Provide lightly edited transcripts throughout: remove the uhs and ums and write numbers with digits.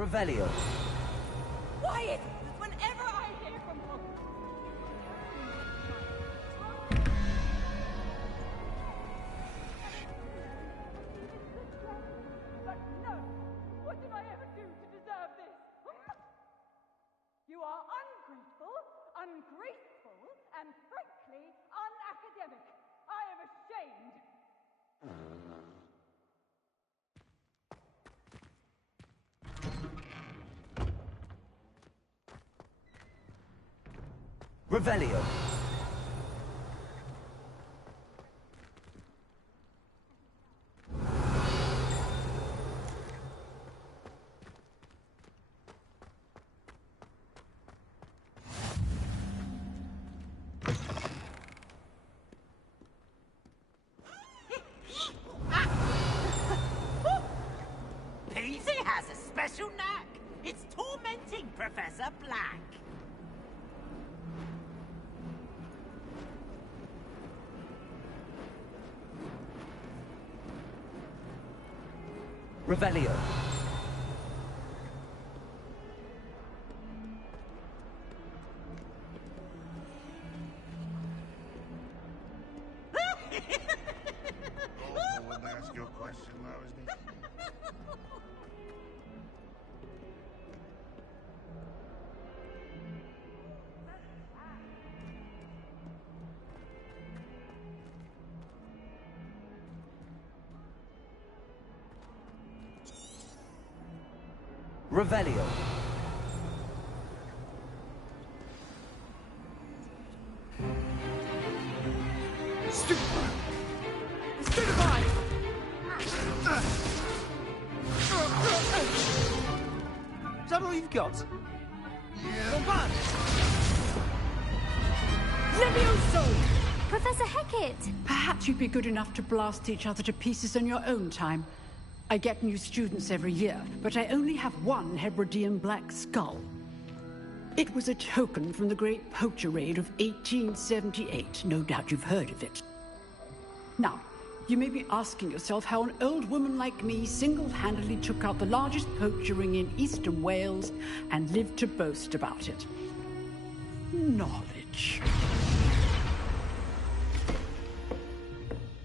Revelio. Why is it that whenever I hear from Hogwarts... But no! What did I ever do to deserve this? You are ungrateful, ungraceful, and frankly, unacademic. I am ashamed. Revelio. Peasy has a special knack. It's tormenting Professor Black. Revelio. Oh, wouldn't ask your question, Lowersby. Revelio. Stupefy! Is that all you've got? Yeah. Levioso! Professor Hecat! Perhaps you'd be good enough to blast each other to pieces in your own time. I get new students every year, but I only have one Hebridean black skull. It was a token from the Great Poacher Raid of 1878. No doubt you've heard of it. Now, you may be asking yourself how an old woman like me single-handedly took out the largest poacher ring in eastern Wales and lived to boast about it. Knowledge.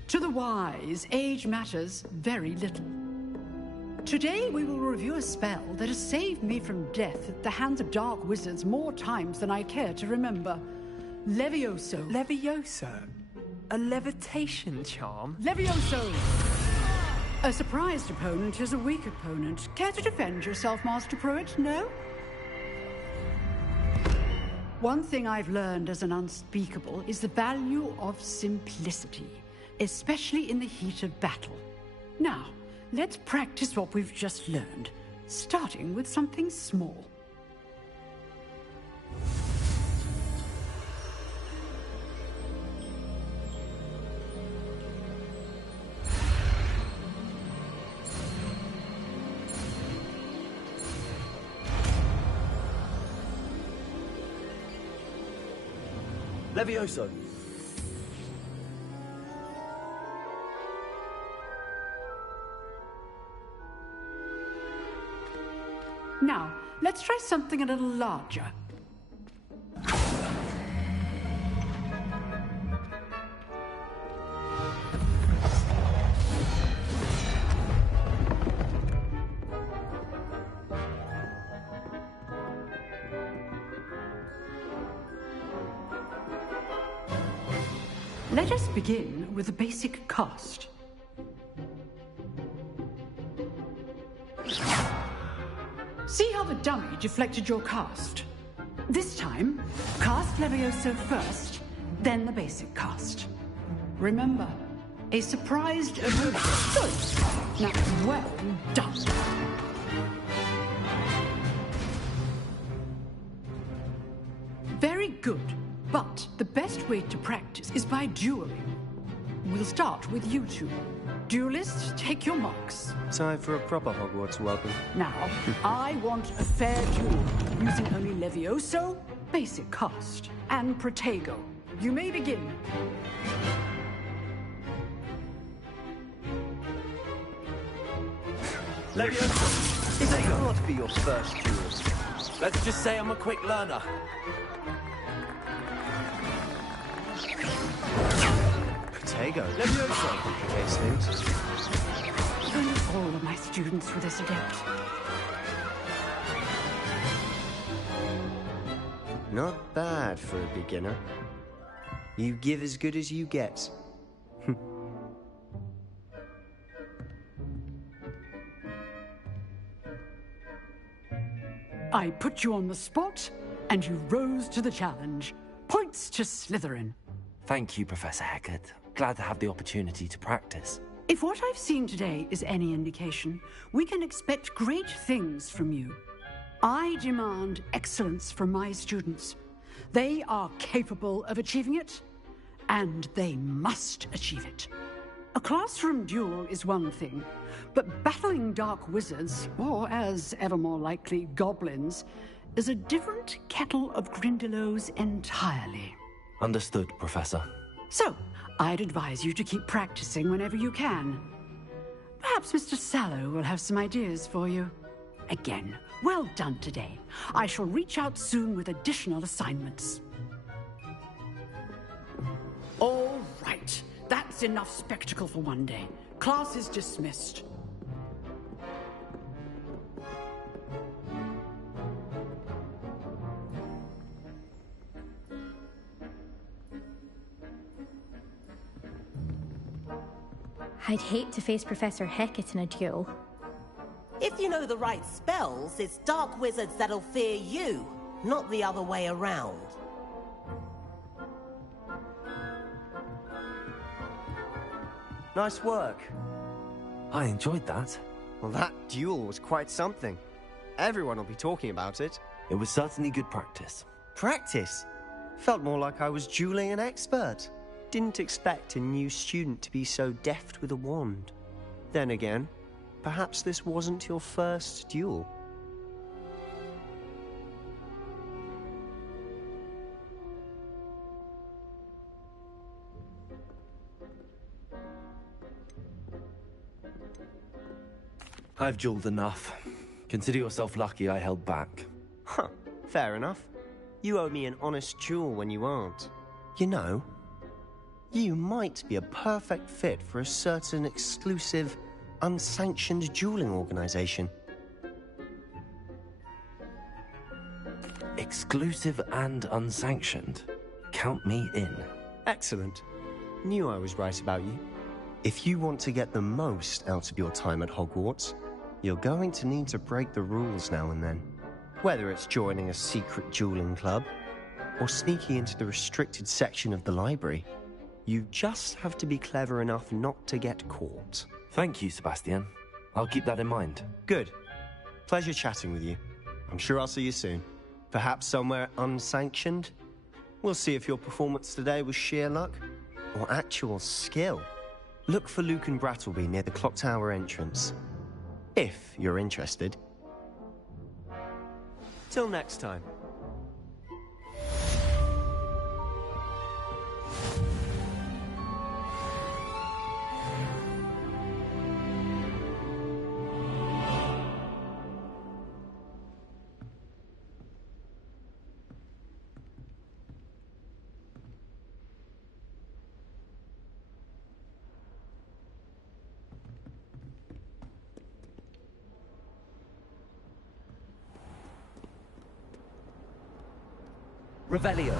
To the wise, age matters very little. Today we will review a spell that has saved me from death at the hands of dark wizards more times than I care to remember. Levioso. Levioso? A levitation charm? Levioso! A surprised opponent is a weak opponent. Care to defend yourself, Master Pruitt? No? One thing I've learned as an unspeakable is the value of simplicity, especially in the heat of battle. Now, let's practice what we've just learned, starting with something small. Levioso. Now, let's try something a little larger. Let us begin with the basic cast. See how the dummy deflected your cast? This time, cast Levioso first, then the basic cast. Remember, a surprised opponent. Good. Now, well done. Very good. But the best way to practice is by dueling. We'll start with you two. Duelists, take your marks. Time for a proper Hogwarts welcome. Now, I want a fair duel, using only Levioso, basic cast, and Protego. You may begin. Levioso. Is it hard to be your first duelist? Let's just say I'm a quick learner. Protego. Levioso. Complicates things. If only all of my students were this adept. Not bad for a beginner. You give as good as you get. I put you on the spot, and you rose to the challenge. Points to Slytherin. Thank you, Professor Hecat. Glad to have the opportunity to practice. If what I've seen today is any indication, we can expect great things from you. I demand excellence from my students. They are capable of achieving it, and they must achieve it. A classroom duel is one thing, but battling dark wizards, or as ever more likely, goblins, is a different kettle of Grindylows entirely. Understood, Professor. So, I'd advise you to keep practicing whenever you can. Perhaps Mr. Sallow will have some ideas for you. Again, well done today. I shall reach out soon with additional assignments. All right. That's enough spectacle for one day. Class is dismissed. I'd hate to face Professor Hecat in a duel. If you know the right spells, it's dark wizards that'll fear you, not the other way around. Nice work. I enjoyed that. Well, that duel was quite something. Everyone will be talking about it. It was certainly good practice. Practice? Felt more like I was dueling an expert. Didn't expect a new student to be so deft with a wand. Then again, perhaps this wasn't your first duel. I've dueled enough. Consider yourself lucky I held back. Huh, fair enough. You owe me an honest duel when you aren't. You know, you might be a perfect fit for a certain exclusive, unsanctioned dueling organization. Exclusive and unsanctioned. Count me in. Excellent. Knew I was right about you. If you want to get the most out of your time at Hogwarts, you're going to need to break the rules now and then. Whether it's joining a secret dueling club, or sneaking into the restricted section of the library, you just have to be clever enough not to get caught. Thank you, Sebastian. I'll keep that in mind. Good. Pleasure chatting with you. I'm sure I'll see you soon. Perhaps somewhere unsanctioned? We'll see if your performance today was sheer luck, or actual skill. Look for Luke and Brattleby near the clock tower entrance. If you're interested. Till next time. Revelio.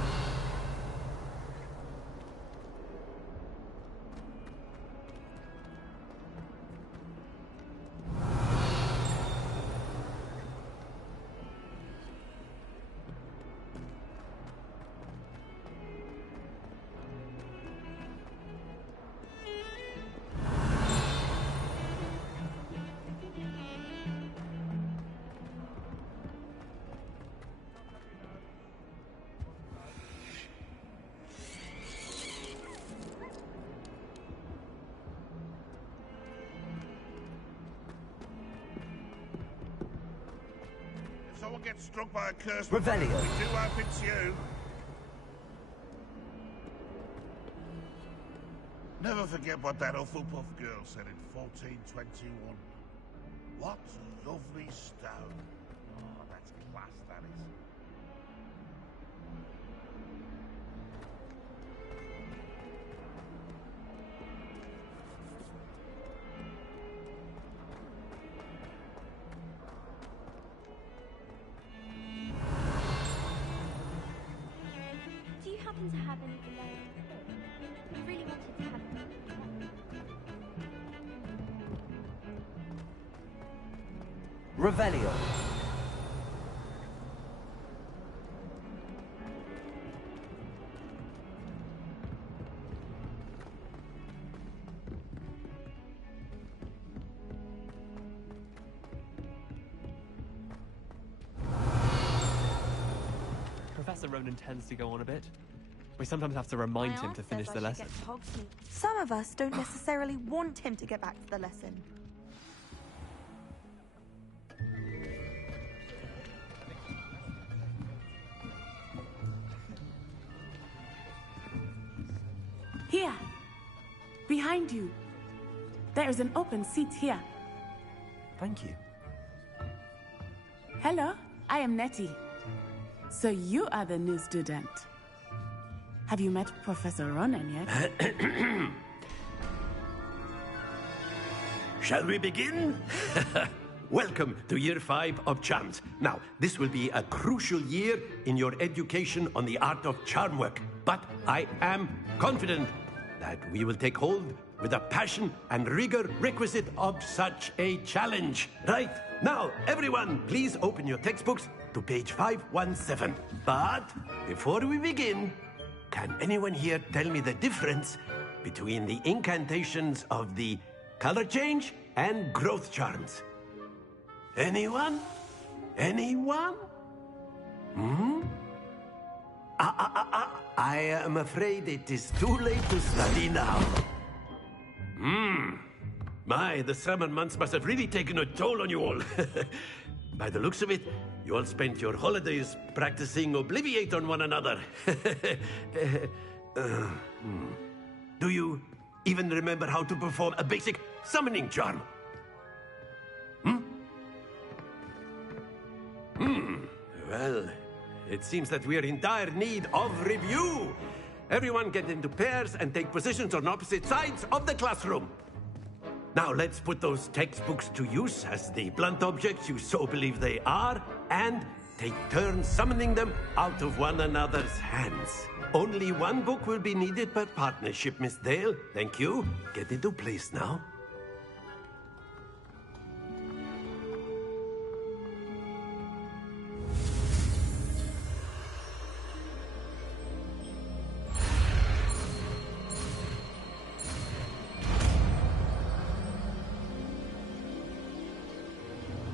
Someone gets struck by a curse. Revelio. We do hope it's you. Never forget what that Hufflepuff girl said in 1421. What lovely stone. Oh, that's class, that is. Do you happen to have any Valerian food? We really wanted to have it. Revelio. Professor Ronan tends to go on a bit. We sometimes have to remind him to finish the lesson. Some of us don't necessarily want him to get back to the lesson. Here, behind you. There is an open seat here. Thank you. Hello, I am Nettie. So you are the new student. Have you met Professor Ronan yet? Shall we begin? Welcome to Year 5 of Charms. Now, this will be a crucial year in your education on the art of charm work. But I am confident that we will take hold with the passion and rigor requisite of such a challenge. Right, now, everyone, please open your textbooks to page 517. But before we begin, can anyone here tell me the difference between the incantations of the color change and growth charms? Anyone? Anyone? I am afraid it is too late to study now. My, the summer months must have really taken a toll on you all. By the looks of it, you all spent your holidays practicing Obliviate on one another. Do you even remember how to perform a basic summoning charm? Well, it seems that we are in dire need of review. Everyone get into pairs and take positions on opposite sides of the classroom. Now let's put those textbooks to use as the blunt objects you so believe they are, and take turns summoning them out of one another's hands. Only one book will be needed per partnership, Miss Dale. Thank you. Get into place now.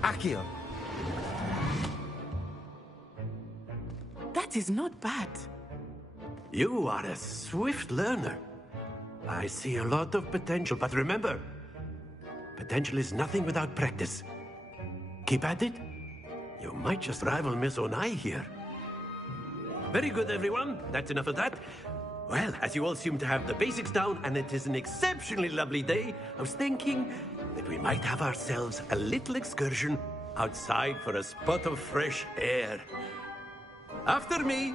Accio. That is not bad. You are a swift learner. I see a lot of potential, but remember, potential is nothing without practice. Keep at it. You might just rival Miss Onai here. Very good, everyone. That's enough of that. Well, as you all seem to have the basics down, and it is an exceptionally lovely day, I was thinking that we might have ourselves a little excursion outside for a spot of fresh air. After me.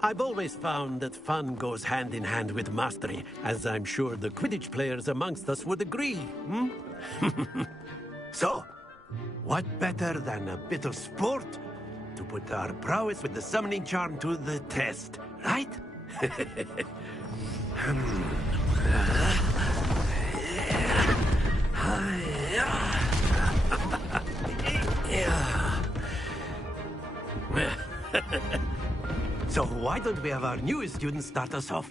I've always found that fun goes hand in hand with mastery, as I'm sure the Quidditch players amongst us would agree. So, what better than a bit of sport to put our prowess with the summoning charm to the test, right? So why don't we have our newest student start us off?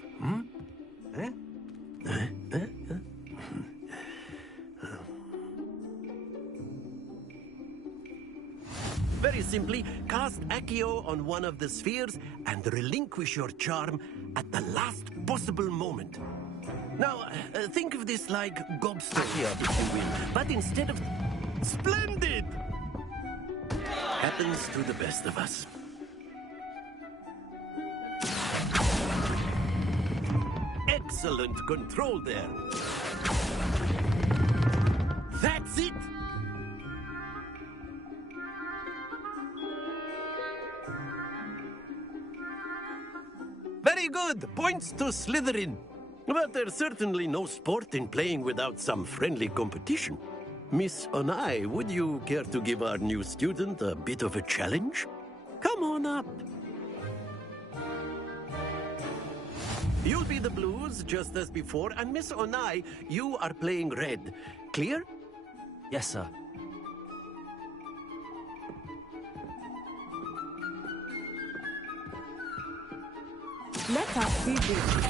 Very simply, cast Accio on one of the spheres and relinquish your charm at the last possible moment. Now, think of this like gobstone, if you will. But instead of... Splendid! Happens to the best of us. Excellent control there. That's it! Very good! Points to Slytherin. But there's certainly no sport in playing without some friendly competition. Miss Onai, would you care to give our new student a bit of a challenge? Come on up. You'll be the blues, just as before, and Miss Onai, you are playing red. Clear? Yes, sir. Let us see this.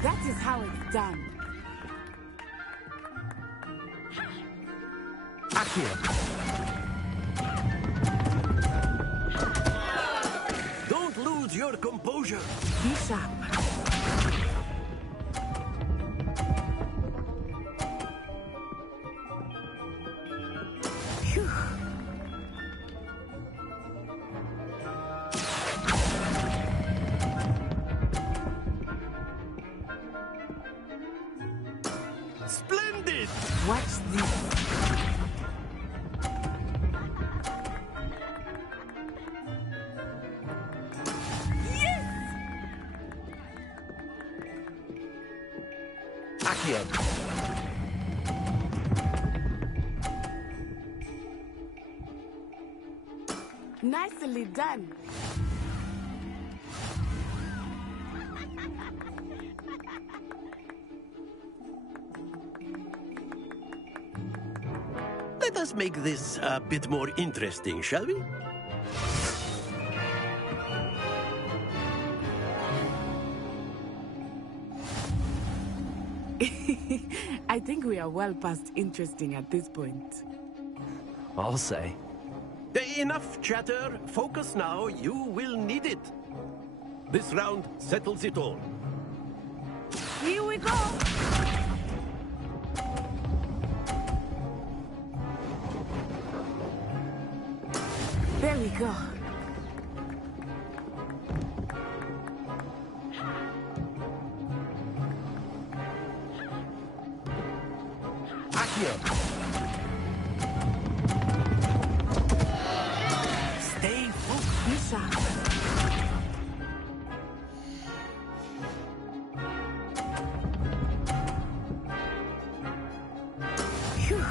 That is how it's done. Accio. Don't lose your composure. Be sharp. Phew. Splendid! Watch this. Accio. Nicely done. Let us make this a bit more interesting, shall we? I think we are well past interesting at this point. I'll say. Enough chatter. Focus now. You will need it. This round settles it all. Here we go. There we go. Accio. Stay focused. Be sharp. Phew.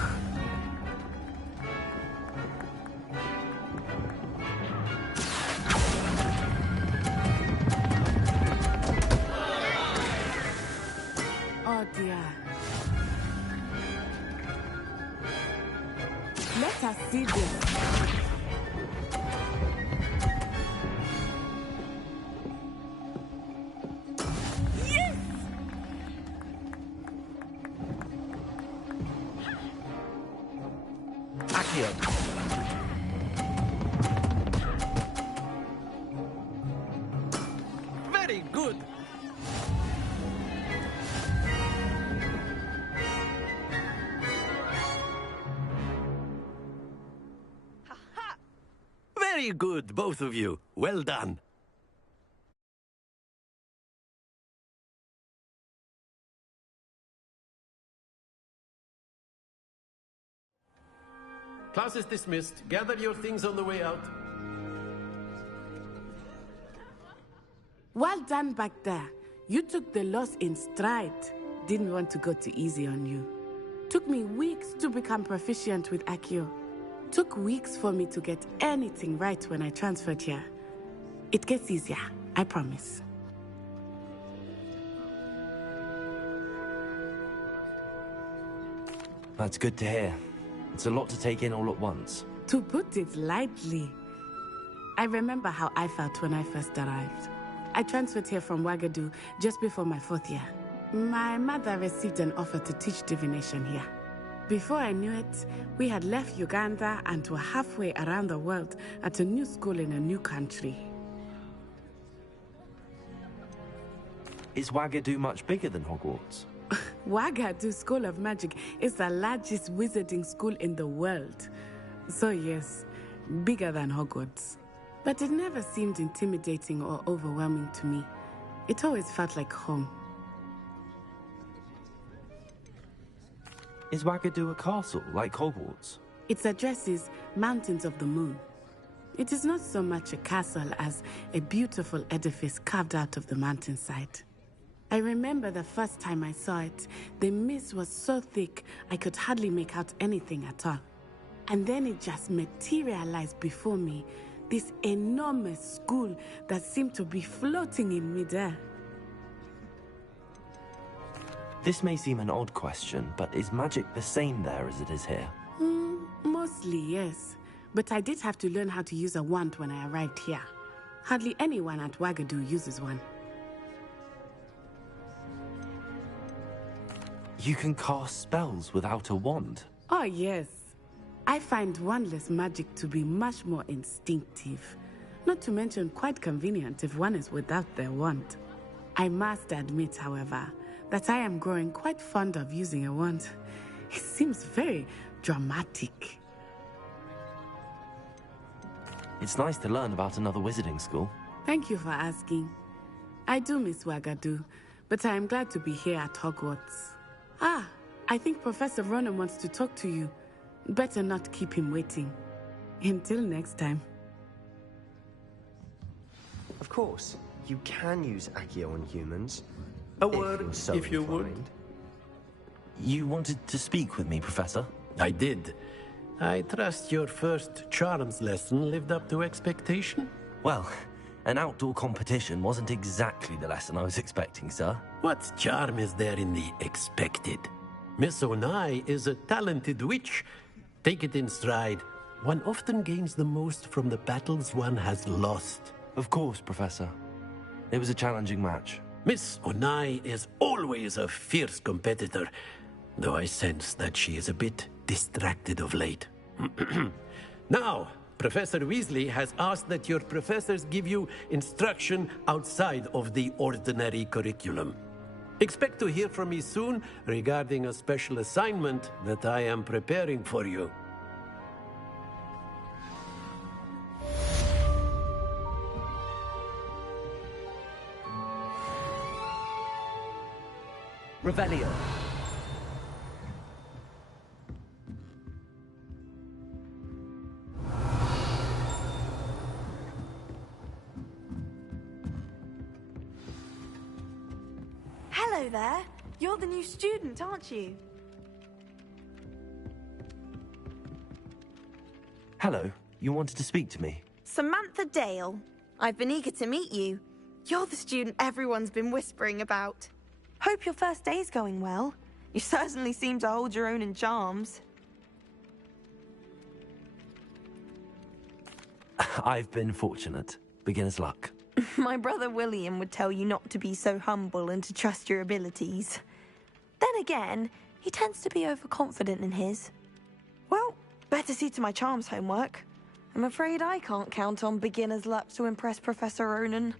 Oh dear. Let us see this. Yes! Accio. Very good. Very good, both of you. Well done. Class is dismissed. Gather your things on the way out. Well done back there. You took the loss in stride. Didn't want to go too easy on you. Took me weeks to become proficient with Accio. Took weeks for me to get anything right when I transferred here. It gets easier, I promise. That's good to hear. It's a lot to take in all at once. To put it lightly, I remember how I felt when I first arrived. I transferred here from Ouagadougou just before my 4th year. My mother received an offer to teach divination here. Before I knew it, we had left Uganda and were halfway around the world at a new school in a new country. Is Wagadu much bigger than Hogwarts? Wagadu School of Magic is the largest wizarding school in the world. So yes, bigger than Hogwarts. But it never seemed intimidating or overwhelming to me. It always felt like home. Is Wagadu a castle, like Hogwarts? Its address is Mountains of the Moon. It is not so much a castle as a beautiful edifice carved out of the mountainside. I remember the first time I saw it, the mist was so thick I could hardly make out anything at all. And then it just materialized before me, this enormous school that seemed to be floating in midair. This may seem an odd question, but is magic the same there as it is here? Mostly, yes. But I did have to learn how to use a wand when I arrived here. Hardly anyone at Wagadu uses one. You can cast spells without a wand? Oh, yes. I find wandless magic to be much more instinctive. Not to mention quite convenient if one is without their wand. I must admit, however, that I am growing quite fond of using a wand. It seems very dramatic. It's nice to learn about another wizarding school. Thank you for asking. I do miss Wagadu, but I am glad to be here at Hogwarts. Ah, I think Professor Ronan wants to talk to you. Better not keep him waiting. Until next time. Of course, you can use Accio on humans. A word, so if you would. inclined. You wanted to speak with me, Professor? I did. I trust your first charms lesson lived up to expectation? Well, an outdoor competition wasn't exactly the lesson I was expecting, sir. What charm is there in the expected? Miss Onai is a talented witch. Take it in stride. One often gains the most from the battles one has lost. Of course, Professor. It was a challenging match. Miss Onai is always a fierce competitor, though I sense that she is a bit distracted of late. Now, Professor Weasley has asked that your professors give you instruction outside of the ordinary curriculum. Expect to hear from me soon regarding a special assignment that I am preparing for you. Revelio. Hello there. You're the new student, aren't you? Hello. You wanted to speak to me? Samantha Dale. I've been eager to meet you. You're the student everyone's been whispering about. Hope your first day's going well. You certainly seem to hold your own in charms. I've been fortunate. Beginner's luck. My brother William would tell you not to be so humble and to trust your abilities. Then again, he tends to be overconfident in his. Well, better see to my charms homework. I'm afraid I can't count on beginner's luck to impress Professor Ronan.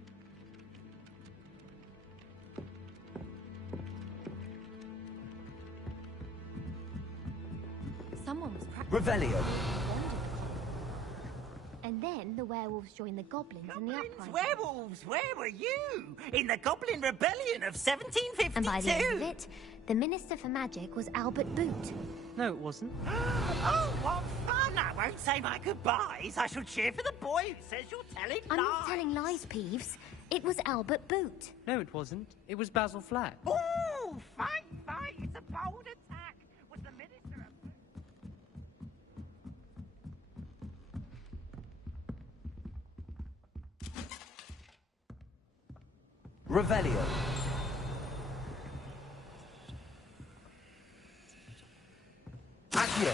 Someone was practicing. Revelio. And then the werewolves joined the goblins in the uprising. Werewolves, where were you? In the Goblin Rebellion of 1752? And by the end of it, the Minister for Magic was Albert Boot. No, it wasn't. Oh, what fun! I won't say my goodbyes. I shall cheer for the boy who says you're telling I'm lies. not telling lies, Peeves. It was Albert Boot. No, it wasn't. It was Basil Flack. Oh, fight! It's a bold attack. Was the Minister of... Revelio. Accio.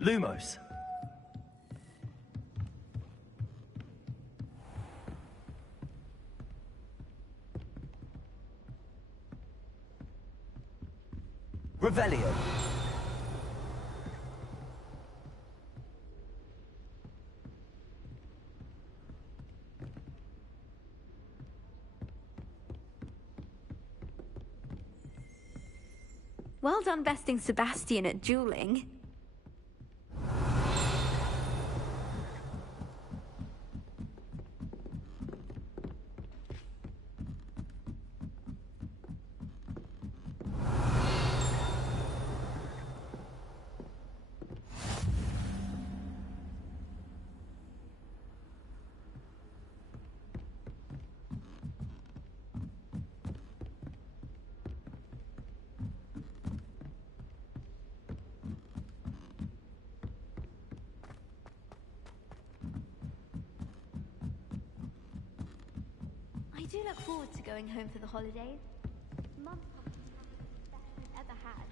Lumos. Revelio. Well done besting Sebastian at dueling. I do look forward to going home for the holidays. Mum's holidays are the best we've ever had.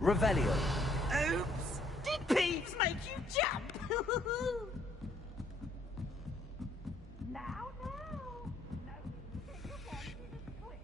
Revelio. Oops! Did Peeves make you jump? Now, now! No, you get your one in a quick.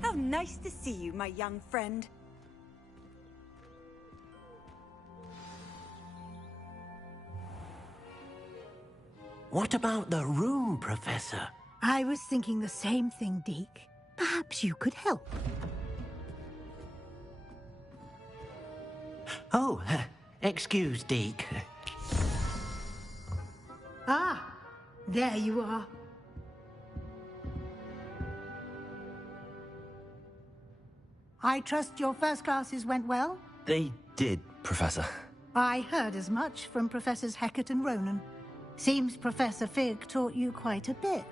How nice to see you, my young friend. What about the room, Professor? I was thinking the same thing, Deke. Perhaps you could help. Oh, excuse, Deke. Ah, there you are. I trust your first classes went well? They did, Professor. I heard as much from Professors Hecat and Ronan. Seems Professor Fig taught you quite a bit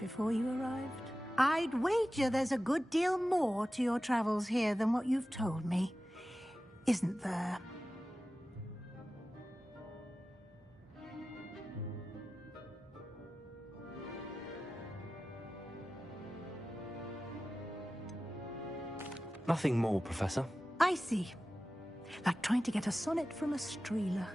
before you arrived. I'd wager there's a good deal more to your travels here than what you've told me. Isn't there? Nothing more, Professor. I see. Like trying to get a sonnet from a streeler.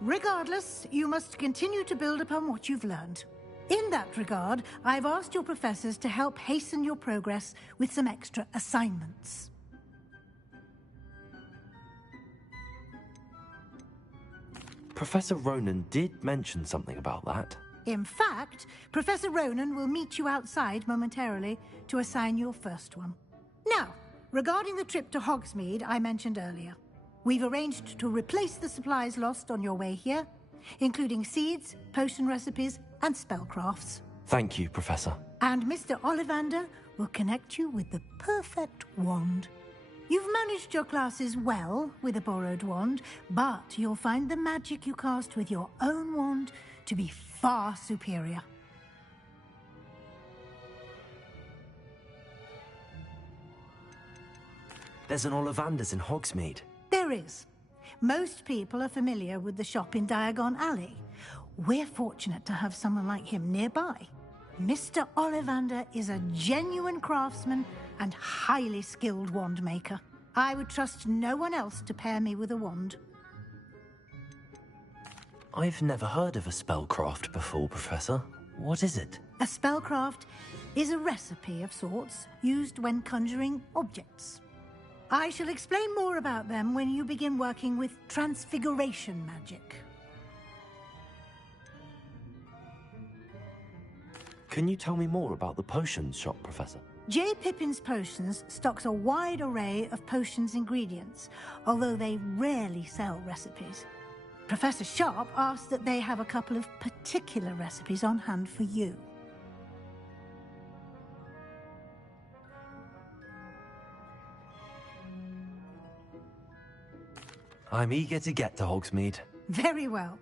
Regardless, you must continue to build upon what you've learned. In that regard, I've asked your professors to help hasten your progress with some extra assignments. Professor Ronan did mention something about that. In fact, Professor Ronan will meet you outside momentarily to assign your first one. Now, regarding the trip to Hogsmeade I mentioned earlier, we've arranged to replace the supplies lost on your way here, including seeds, potion recipes, and spellcrafts. Thank you, Professor. And Mr. Ollivander will connect you with the perfect wand. You've managed your classes well with a borrowed wand, but you'll find the magic you cast with your own wand to be far superior. There's an Ollivander's in Hogsmeade. There is. Most people are familiar with the shop in Diagon Alley. We're fortunate to have someone like him nearby. Mr. Ollivander is a genuine craftsman and highly skilled wand maker. I would trust no one else to pair me with a wand. I've never heard of a spellcraft before, Professor. What is it? A spellcraft is a recipe of sorts used when conjuring objects. I shall explain more about them when you begin working with transfiguration magic. Can you tell me more about the potions shop, Professor? J. Pippin's Potions stocks a wide array of potions ingredients, although they rarely sell recipes. Professor Sharp asks that they have a couple of particular recipes on hand for you. I'm eager to get to Hogsmeade. Very well.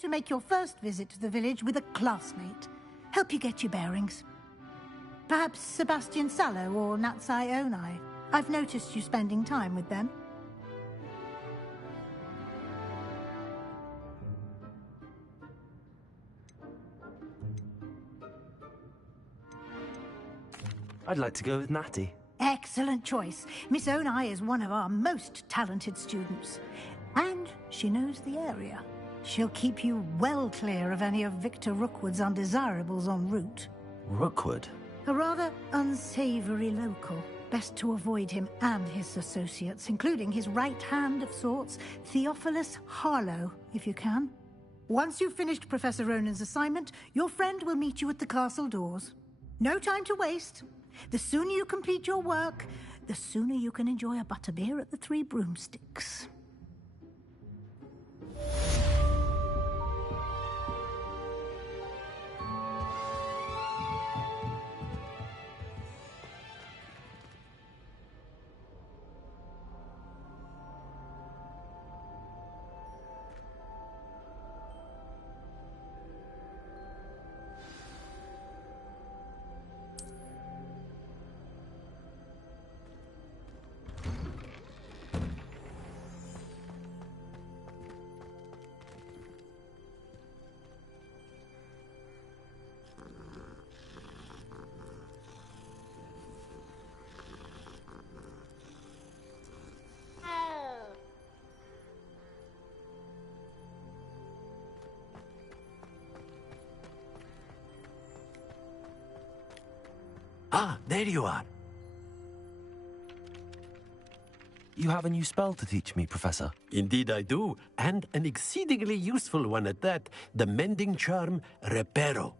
To make your first visit to the village with a classmate. Help you get your bearings. Perhaps Sebastian Sallow or Natsai Onai. I've noticed you spending time with them. I'd like to go with Natty. Excellent choice. Miss Onai is one of our most talented students. And she knows the area. She'll keep you well clear of any of Victor Rookwood's undesirables en route. Rookwood? A rather unsavory local. Best to avoid him and his associates, including his right hand of sorts, Theophilus Harlow, if you can. Once you've finished Professor Ronan's assignment, your friend will meet you at the castle doors. No time to waste. The sooner you complete your work, the sooner you can enjoy a butterbeer at the Three Broomsticks. Ah, there you are. You have a new spell to teach me, Professor. Indeed I do, and an exceedingly useful one at that. The mending charm, Reparo.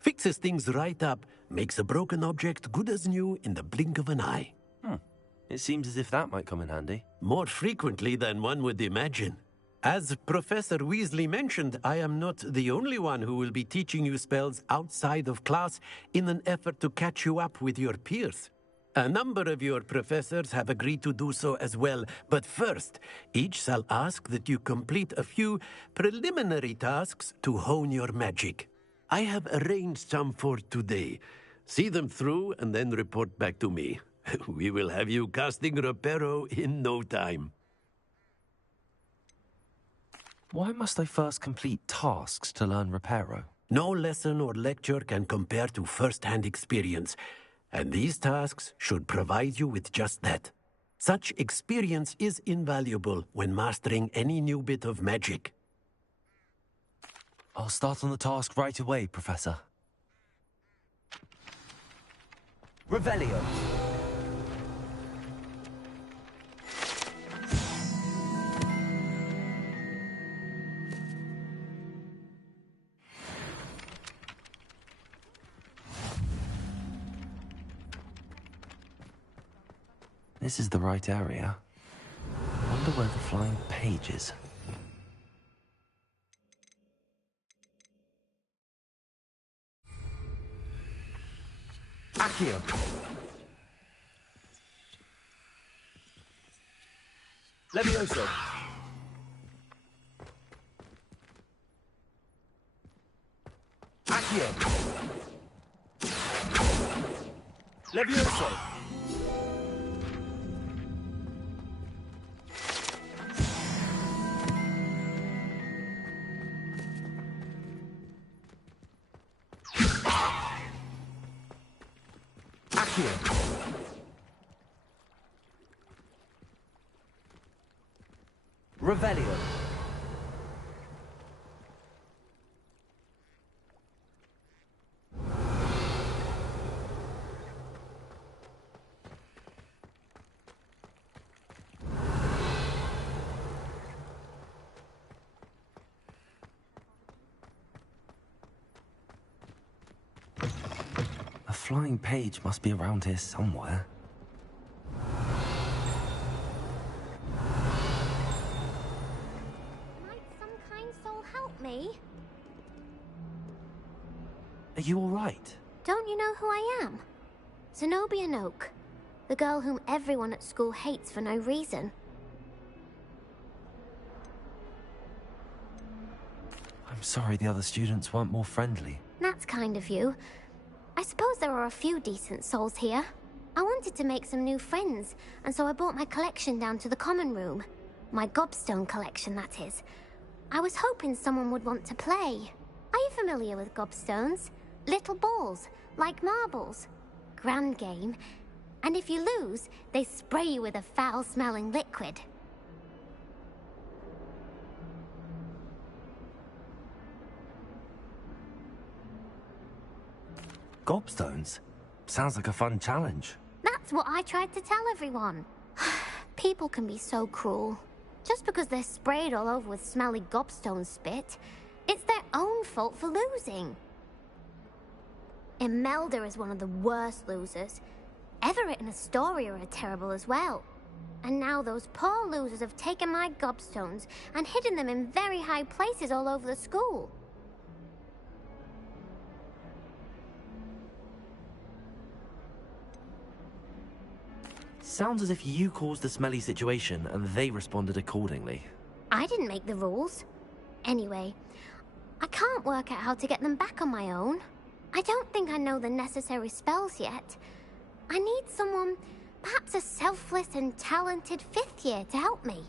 Fixes things right up, makes a broken object good as new in the blink of an eye. It seems as if that might come in handy. More frequently than one would imagine. As Professor Weasley mentioned, I am not the only one who will be teaching you spells outside of class in an effort to catch you up with your peers. A number of your professors have agreed to do so as well, but first, each shall ask that you complete a few preliminary tasks to hone your magic. I have arranged some for today. See them through and then report back to me. We will have you casting Reparo in no time. Why must I first complete tasks to learn Reparo? No lesson or lecture can compare to first-hand experience, and these tasks should provide you with just that. Such experience is invaluable when mastering any new bit of magic. I'll start on the task right away, Professor. Revelio. this is the right area. I wonder where the flying page is. Accio! Levioso! Accio! Levioso! Accio! Revelio! A flying page must be around here somewhere. Might some kind soul help me? Are you all right? Don't you know who I am? Zenobia Noak, the girl whom everyone at school hates for no reason. I'm sorry the other students weren't more friendly. That's kind of you. I suppose there are a few decent souls here. I wanted to make some new friends, and so I brought my collection down to the common room. My gobstone collection, that is. I was hoping someone would want to play. Are you familiar with gobstones? Little balls, like marbles. Grand game. And if you lose, they spray you with a foul-smelling liquid. Gobstones? Sounds like a fun challenge. That's what I tried to tell everyone. People can be so cruel. Just because they're sprayed all over with smelly gobstone spit, it's their own fault for losing. Imelda is one of the worst losers. Everett and Astoria are terrible as well. And now those poor losers have taken my gobstones and hidden them in very high places all over the school. Sounds as if you caused the smelly situation and they responded accordingly. I didn't make the rules. Anyway, I can't work out how to get them back on my own. I don't think I know the necessary spells yet. I need someone, perhaps a selfless and talented fifth year to help me.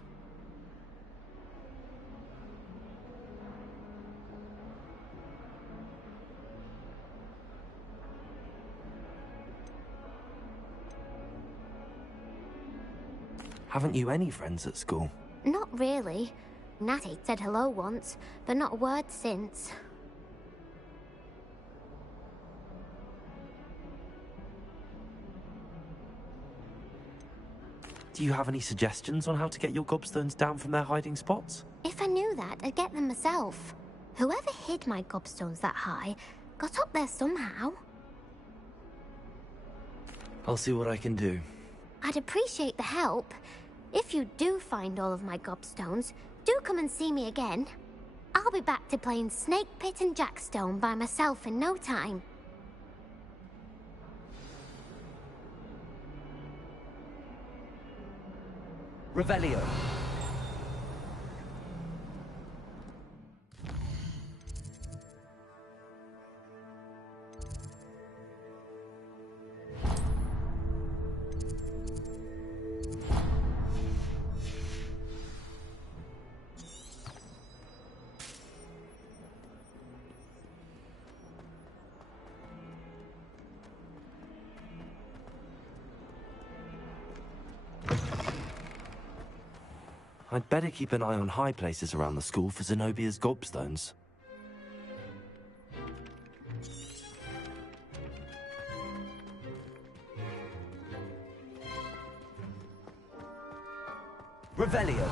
Haven't you any friends at school? Not really. Natty said hello once, but not a word since. Do you have any suggestions on how to get your gobstones down from their hiding spots? If I knew that, I'd get them myself. Whoever hid my gobstones that high got up there somehow. I'll see what I can do. I'd appreciate the help. If you do find all of my gobstones, do come and see me again. I'll be back to playing Snake Pit and Jackstone by myself in no time. Revelio. I'd better keep an eye on high places around the school for Zenobia's gobstones. Revelio.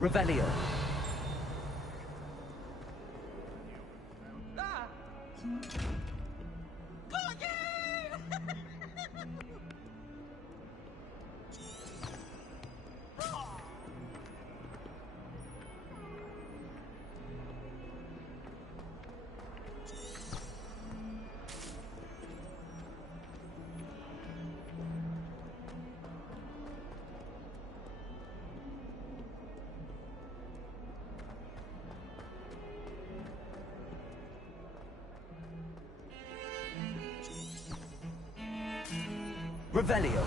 Revelio. Revelio.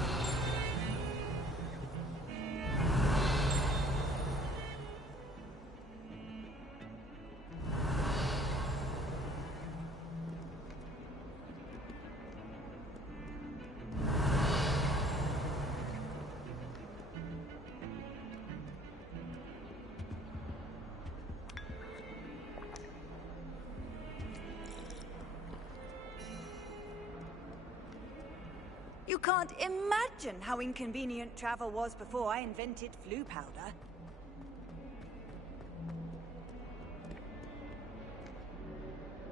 You can't imagine how inconvenient travel was before I invented flu powder.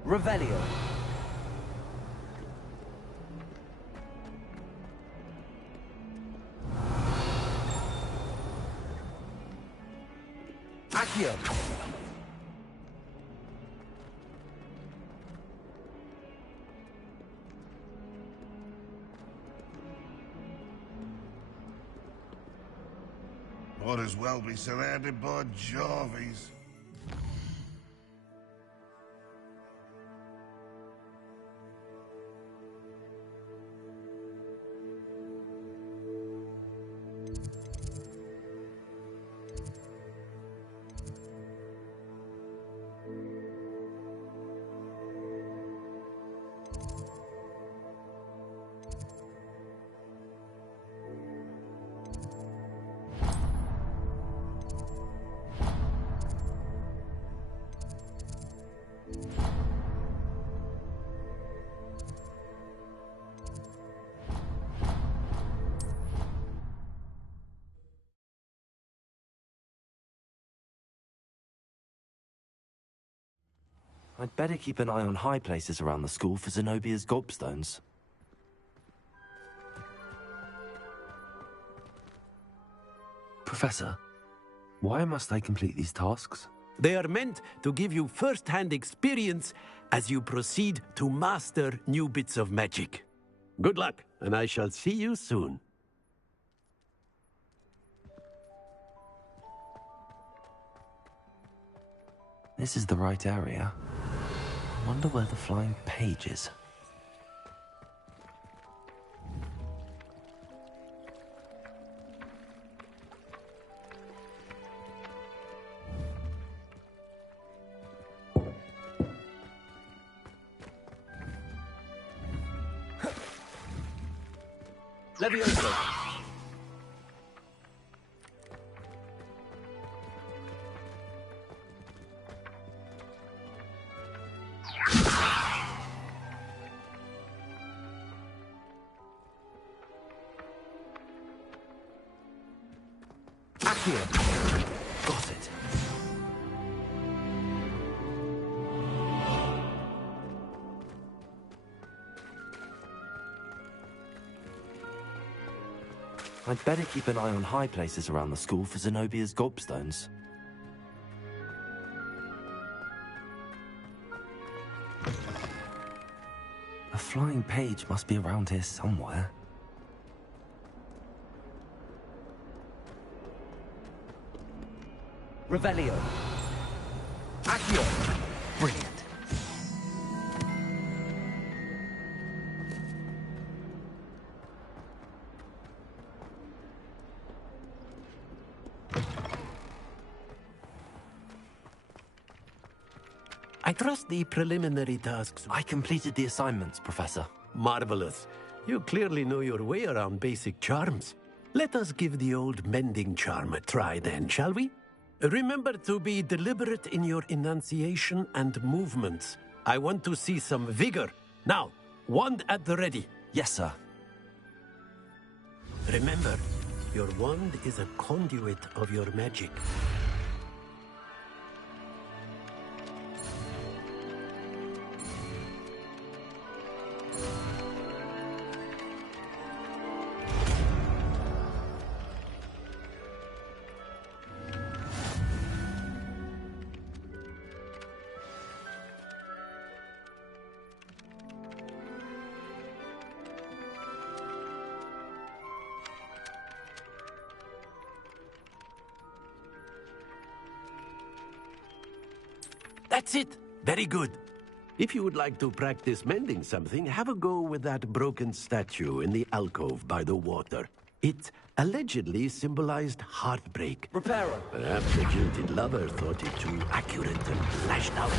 Revelio. Accio. Might as well be surrounded by Jarvies. I'd better keep an eye on high places around the school for Zenobia's gobstones. Professor, why must I complete these tasks? They are meant to give you first-hand experience as you proceed to master new bits of magic. Good luck, and I shall see you soon. This is the right area. I wonder where the flying page is. Levioso! Accio! Got it. I'd better keep an eye on high places around the school for Zenobia's gobstones. A flying page must be around here somewhere. Revelio. Accio! Brilliant. I trust the preliminary tasks. I completed the assignments, Professor. Marvelous. You clearly know your way around basic charms. Let us give the old mending charm a try then, shall we? Remember to be deliberate in your enunciation and movements. I want to see some vigor. Now, wand at the ready. Yes, sir. Remember, your wand is a conduit of your magic. That's it. Very good. If you would like to practice mending something, have a go with that broken statue in the alcove by the water. It allegedly symbolized heartbreak. Reparo. Perhaps the jilted lover thought it too accurate and lashed out.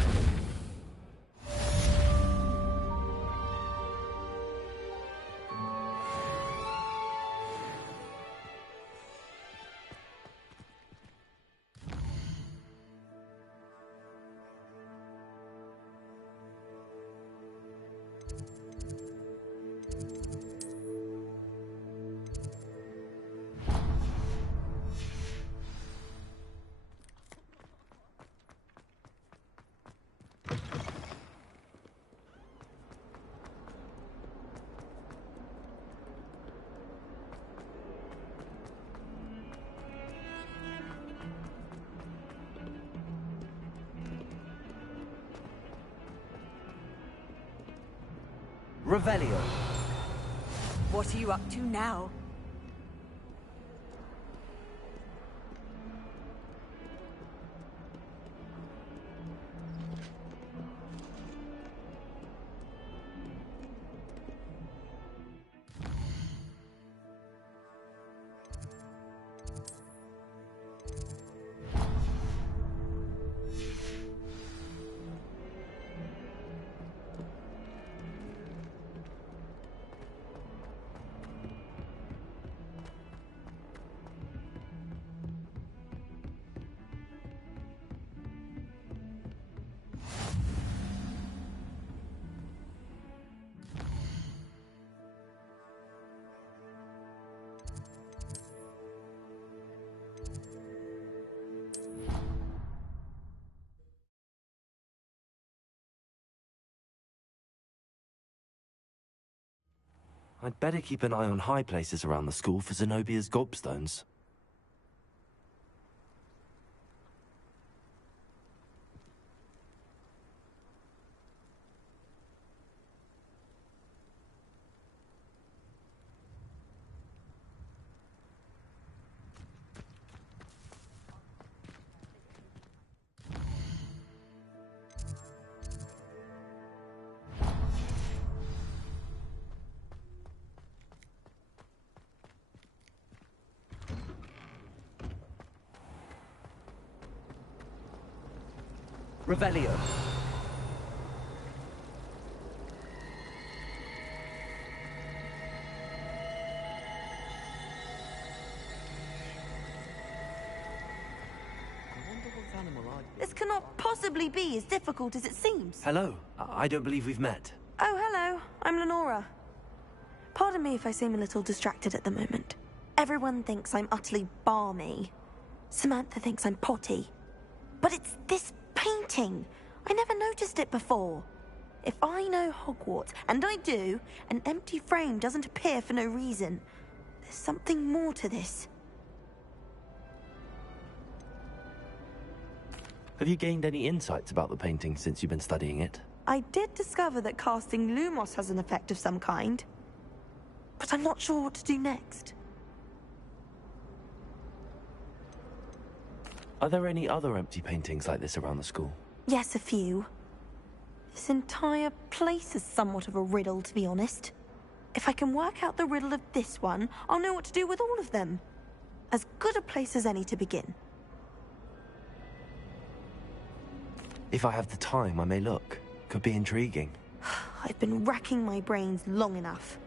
Revelio. What are you up to now? I'd better keep an eye on high places around the school for Zenobia's gobstones. Revelio. animal are you? This cannot possibly be as difficult as it seems. Hello. I don't believe we've met. Oh, hello. I'm Lenora. Pardon me if I seem a little distracted at the moment. Everyone thinks I'm utterly balmy. Samantha thinks I'm potty. But it's this painting. I never noticed it before. If I know Hogwarts, and I do, an empty frame doesn't appear for no reason. There's something more to this. Have you gained any insights about the painting since you've been studying it? I did discover that casting Lumos has an effect of some kind. But I'm not sure what to do next. Are there any other empty paintings like this around the school? Yes, a few. This entire place is somewhat of a riddle, to be honest. If I can work out the riddle of this one, I'll know what to do with all of them. As good a place as any to begin. If I have the time, I may look. Could be intriguing. I've been racking my brains long enough.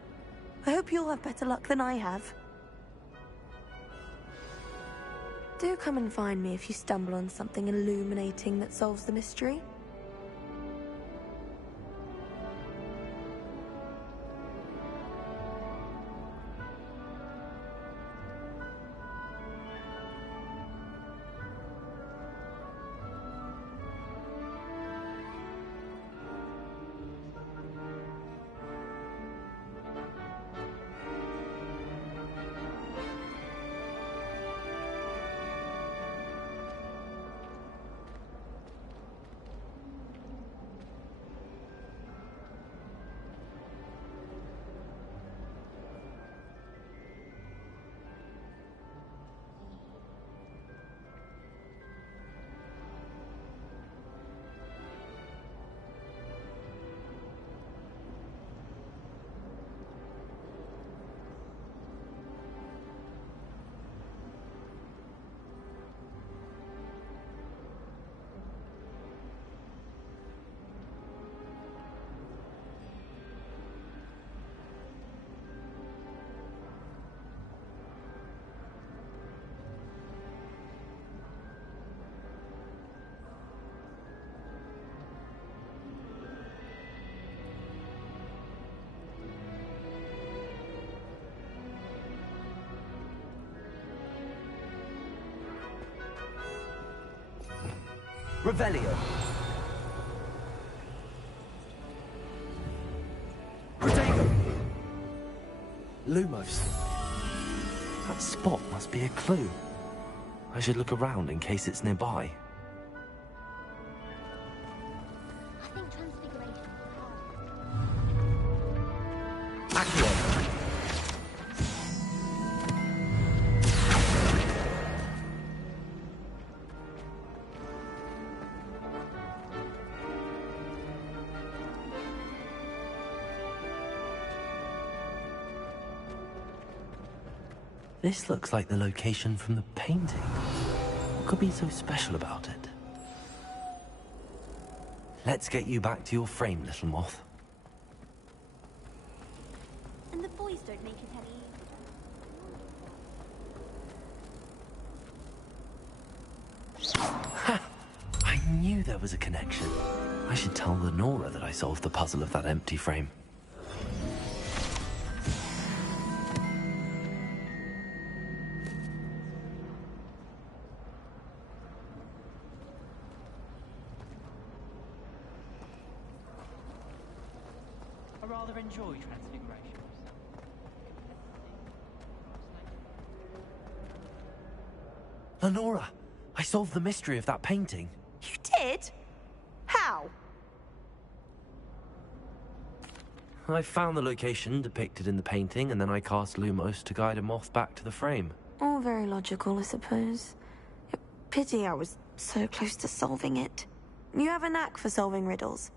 I hope you'll have better luck than I have. Do come and find me if you stumble on something illuminating that solves the mystery. Revelio. Lumos. That spot must be a clue. I should look around in case it's nearby. I think transfiguration. Accio. This looks like the location from the painting. What could be so special about it? Let's get you back to your frame, little moth. And the boys don't make it any Ha! I knew there was a connection. I should tell Lenora that I solved the puzzle of that empty frame. I rather enjoy transfigurations. Lenora, I solved the mystery of that painting. You did? How? I found the location depicted in the painting, and then I cast Lumos to guide a moth back to the frame. All very logical, I suppose. Pity I was so close to solving it. You have a knack for solving riddles.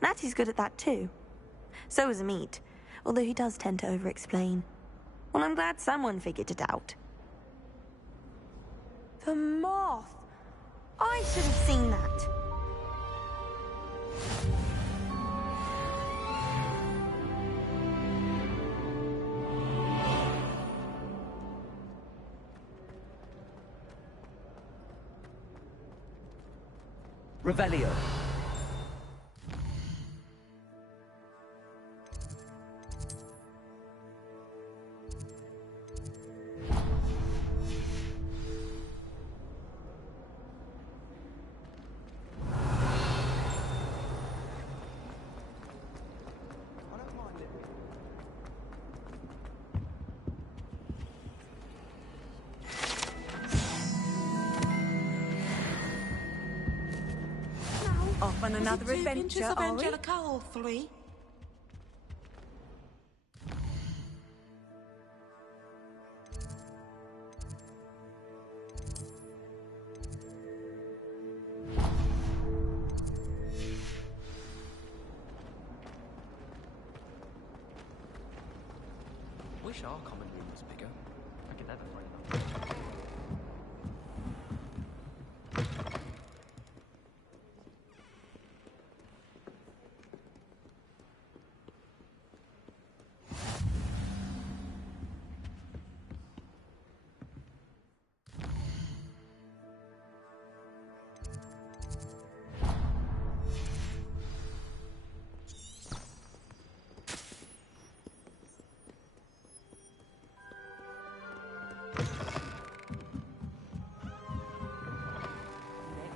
Natty's good at that too. So is Amit, although he does tend to over-explain. Well, I'm glad someone figured it out. The moth! I should have seen that. Revelio. Off on another Was it 2 adventure, pinches of are we? Angelica or 3? Wish our common room was bigger. I could never find enough.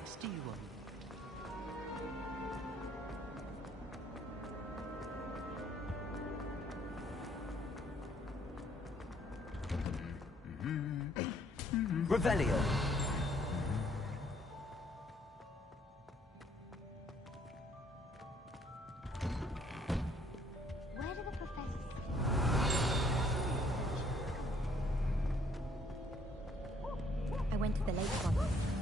Next to you on Revelio. Where do the professors I went to the lake once.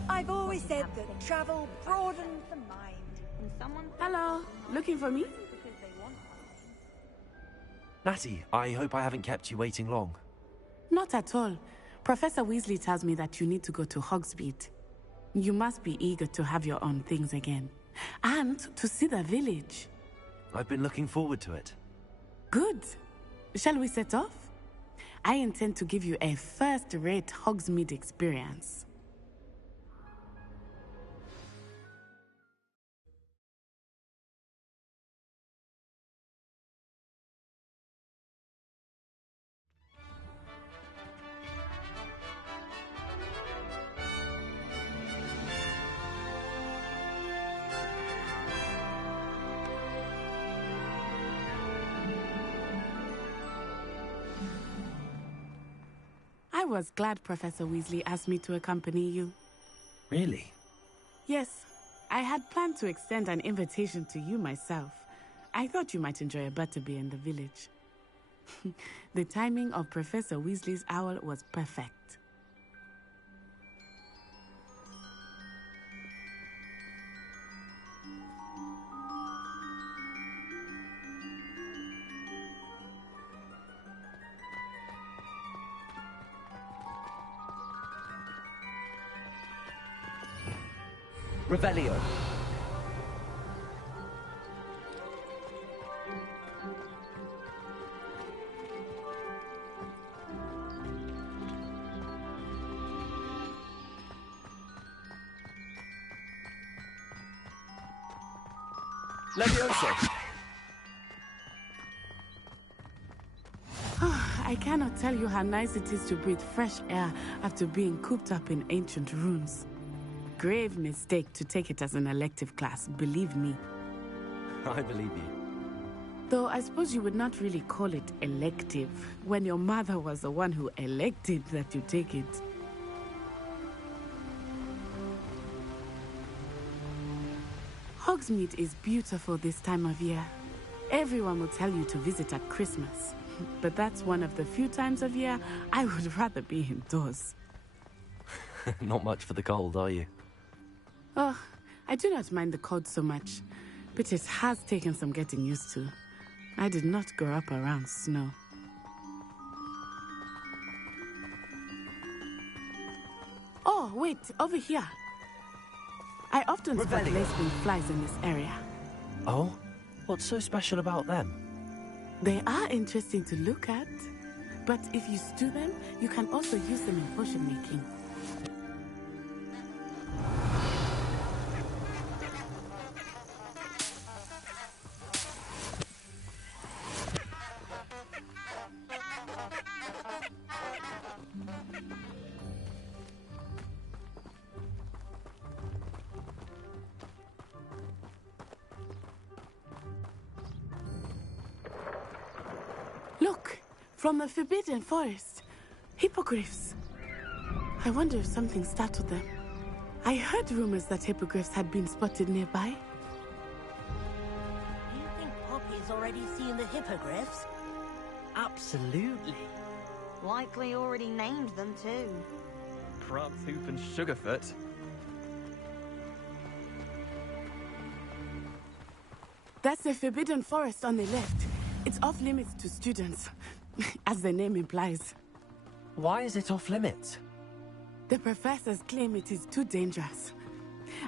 I've always said that travel broadens the mind. And someone... Hello. Looking for me? Because they want Natty, I hope I haven't kept you waiting long. Not at all. Professor Weasley tells me that you need to go to Hogsmeade. You must be eager to have your own things again. And to see the village. I've been looking forward to it. Good. Shall we set off? I intend to give you a first-rate Hogsmeade experience. I was glad Professor Weasley asked me to accompany you. Really? Yes, I had planned to extend an invitation to you myself. I thought you might enjoy a butterbeer in the village. The timing of Professor Weasley's owl was perfect. Revelio. Levioso. I cannot tell you how nice it is to breathe fresh air after being cooped up in ancient ruins. Grave mistake to take it as an elective class, believe me. I believe you. Though I suppose you would not really call it elective when your mother was the one who elected that you take it. Hogsmeade is beautiful this time of year. Everyone will tell you to visit at Christmas. But that's one of the few times of year I would rather be indoors. Not much for the cold, are you? Oh, I do not mind the cold so much, but it has taken some getting used to. I did not grow up around snow. Oh, wait, over here. I often spot lacewing flies in this area. Oh? What's so special about them? They are interesting to look at, but if you stew them, you can also use them in potion making. From the Forbidden Forest. Hippogriffs. I wonder if something startled them. I heard rumors that hippogriffs had been spotted nearby. Do you think Poppy's already seen the hippogriffs? Absolutely. Likely already named them too. Prancehoop and Sugarfoot. That's the Forbidden Forest on the left. It's off limits to students, as the name implies. Why is it off limits? The professors claim it is too dangerous.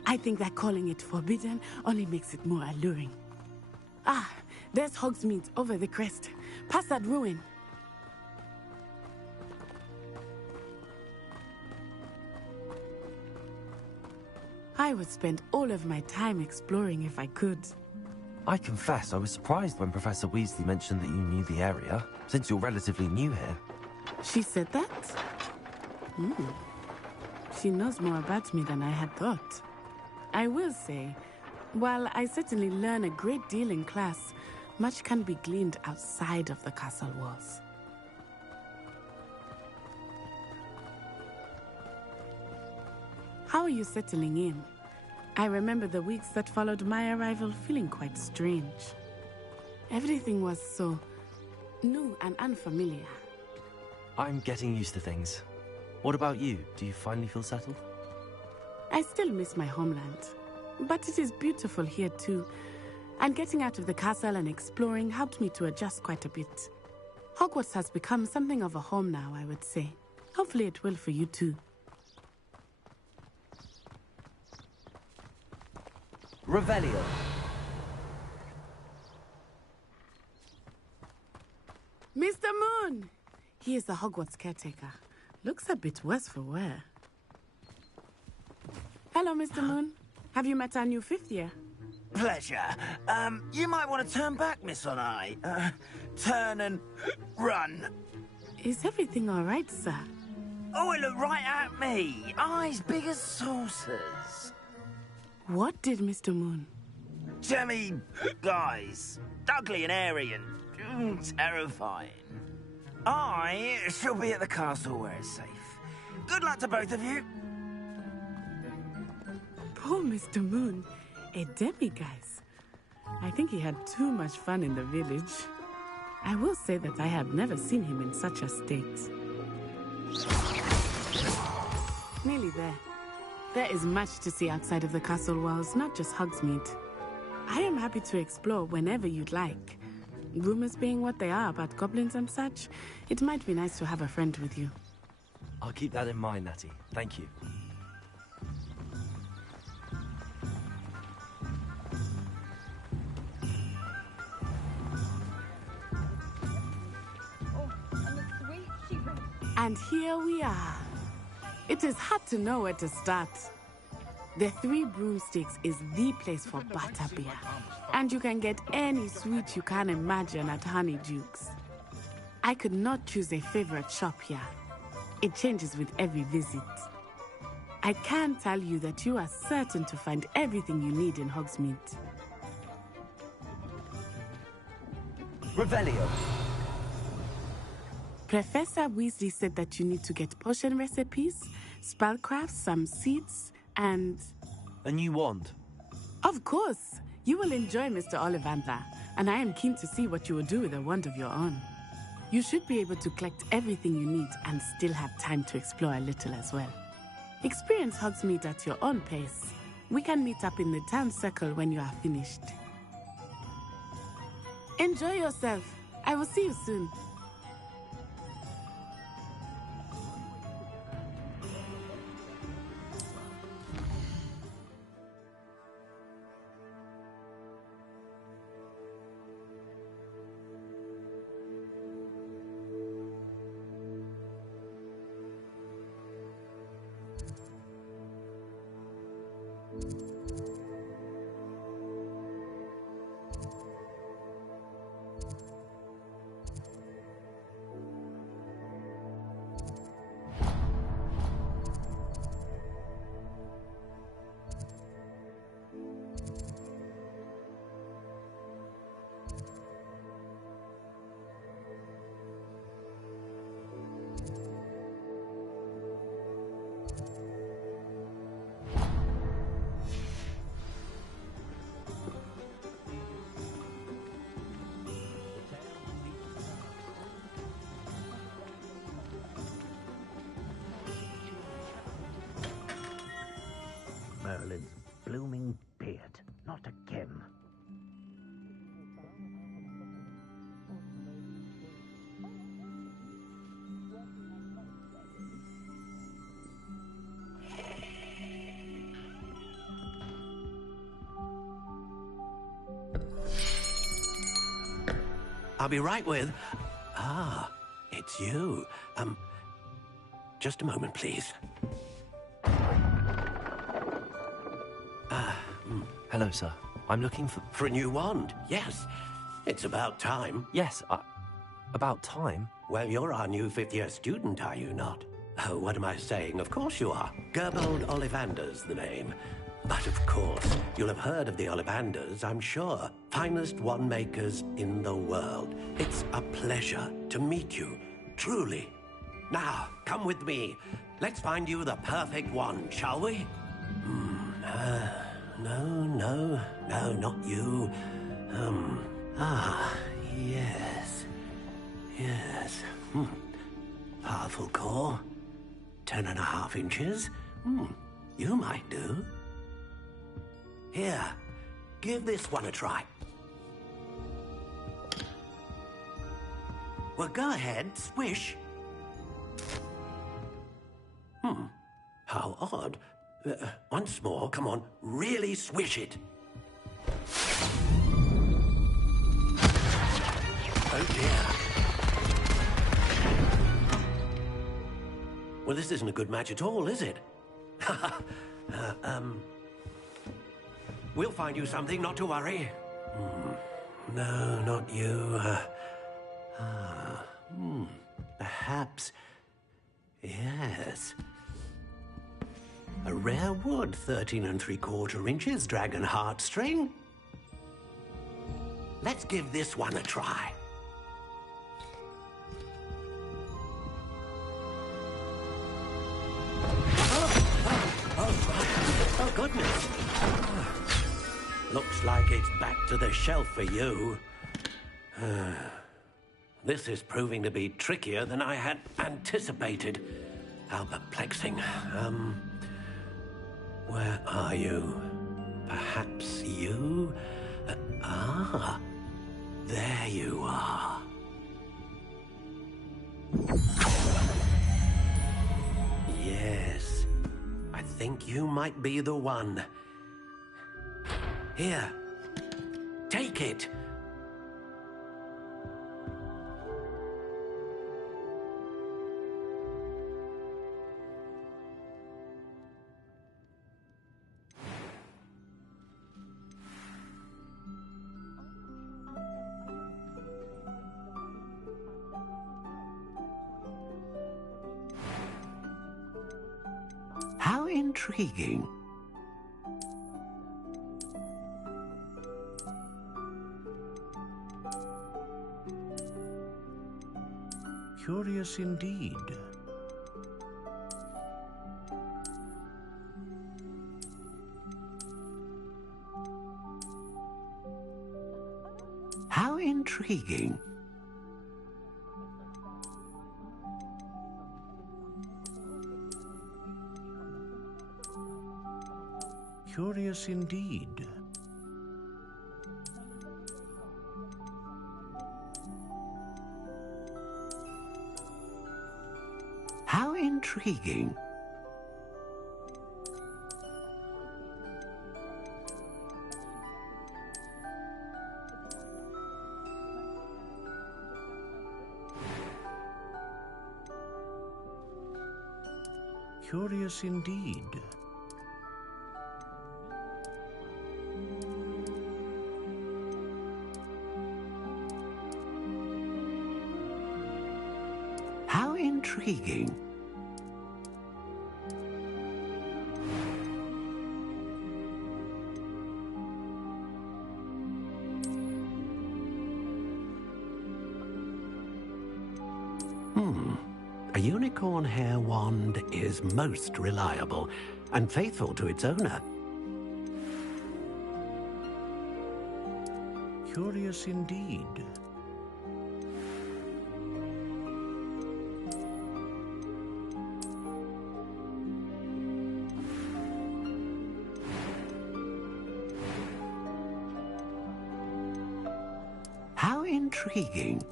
I think that calling it forbidden only makes it more alluring. Ah, there's Hogsmeade over the crest. Past that ruin. I would spend all of my time exploring if I could. I confess, I was surprised when Professor Weasley mentioned that you knew the area, since you're relatively new here. She said that? She knows more about me than I had thought. I will say, while I certainly learn a great deal in class, much can be gleaned outside of the castle walls. How are you settling in? I remember the weeks that followed my arrival feeling quite strange. Everything was so new and unfamiliar. I'm getting used to things. What about you? Do you finally feel settled? I still miss my homeland, but it is beautiful here too. And getting out of the castle and exploring helped me to adjust quite a bit. Hogwarts has become something of a home now, I would say. Hopefully it will for you too. Revelio. Mr. Moon! He is the Hogwarts caretaker. Looks a bit worse for wear. Hello, Mr. Moon. Have you met our new fifth year? Pleasure. You might want to turn back, Miss Onai. Turn and run. Is everything all right, sir? Oh, it looked right at me. Eyes big as saucers. What did Mr. Moon? Jemmy guys. Ugly and airy and terrifying. I shall be at the castle where it's safe. Good luck to both of you. Poor Mr. Moon. A demiguise. I think he had too much fun in the village. I will say that I have never seen him in such a state. Nearly there. There is much to see outside of the castle walls, not just Hogsmeade. I am happy to explore whenever you'd like. Rumors being what they are about goblins and such, it might be nice to have a friend with you. I'll keep that in mind, Natty. Thank you. And here we are. It is hard to know where to start. The Three Broomsticks is the place for butterbeer. And you can get any sweet you can imagine at Honeydukes. I could not choose a favorite shop here. It changes with every visit. I can tell you that you are certain to find everything you need in Hogsmeade. Revelio. Professor Weasley said that you need to get potion recipes, spellcrafts, some seeds, and... A new wand? Of course! You will enjoy Mr. Ollivandar, and I am keen to see what you will do with a wand of your own. You should be able to collect everything you need and still have time to explore a little as well. Experience Hogsmeade at your own pace. We can meet up in the town circle when you are finished. Enjoy yourself. I will see you soon. Merlin's blooming beard. Not again. I'll be right with... Ah, it's you. Just a moment, please. Hello, sir. I'm looking for... For a new wand, yes. It's about time. Yes, about time? Well, you're our new fifth-year student, are you not? Oh, what am I saying? Of course you are. Gerbold Ollivander's the name. But of course, you'll have heard of the Ollivanders, I'm sure. Finest wand makers in the world. It's a pleasure to meet you, truly. Now, come with me. Let's find you the perfect wand, shall we? No, not you. Yes. Powerful core. 10.5 inches. You might do. Here, give this one a try. Well, go ahead, swish. How odd. Once more, come on, really swish it. Oh dear. Well, this isn't a good match at all, is it? We'll find you something, not to worry. No, not you. Perhaps... Yes. A rare wood, 13 3/4 inches, dragon heartstring. Let's give this one a try. Oh, goodness. Looks like it's back to the shelf for you. This is proving to be trickier than I had anticipated. How perplexing. Where are you? Perhaps you? There you are. Yes, I think you might be the one. Here, take it. How intriguing. Curious indeed. How intriguing. Curious indeed. How intriguing. Curious indeed. How intriguing. A unicorn hair wand is most reliable and faithful to its owner. Curious indeed. intriguing.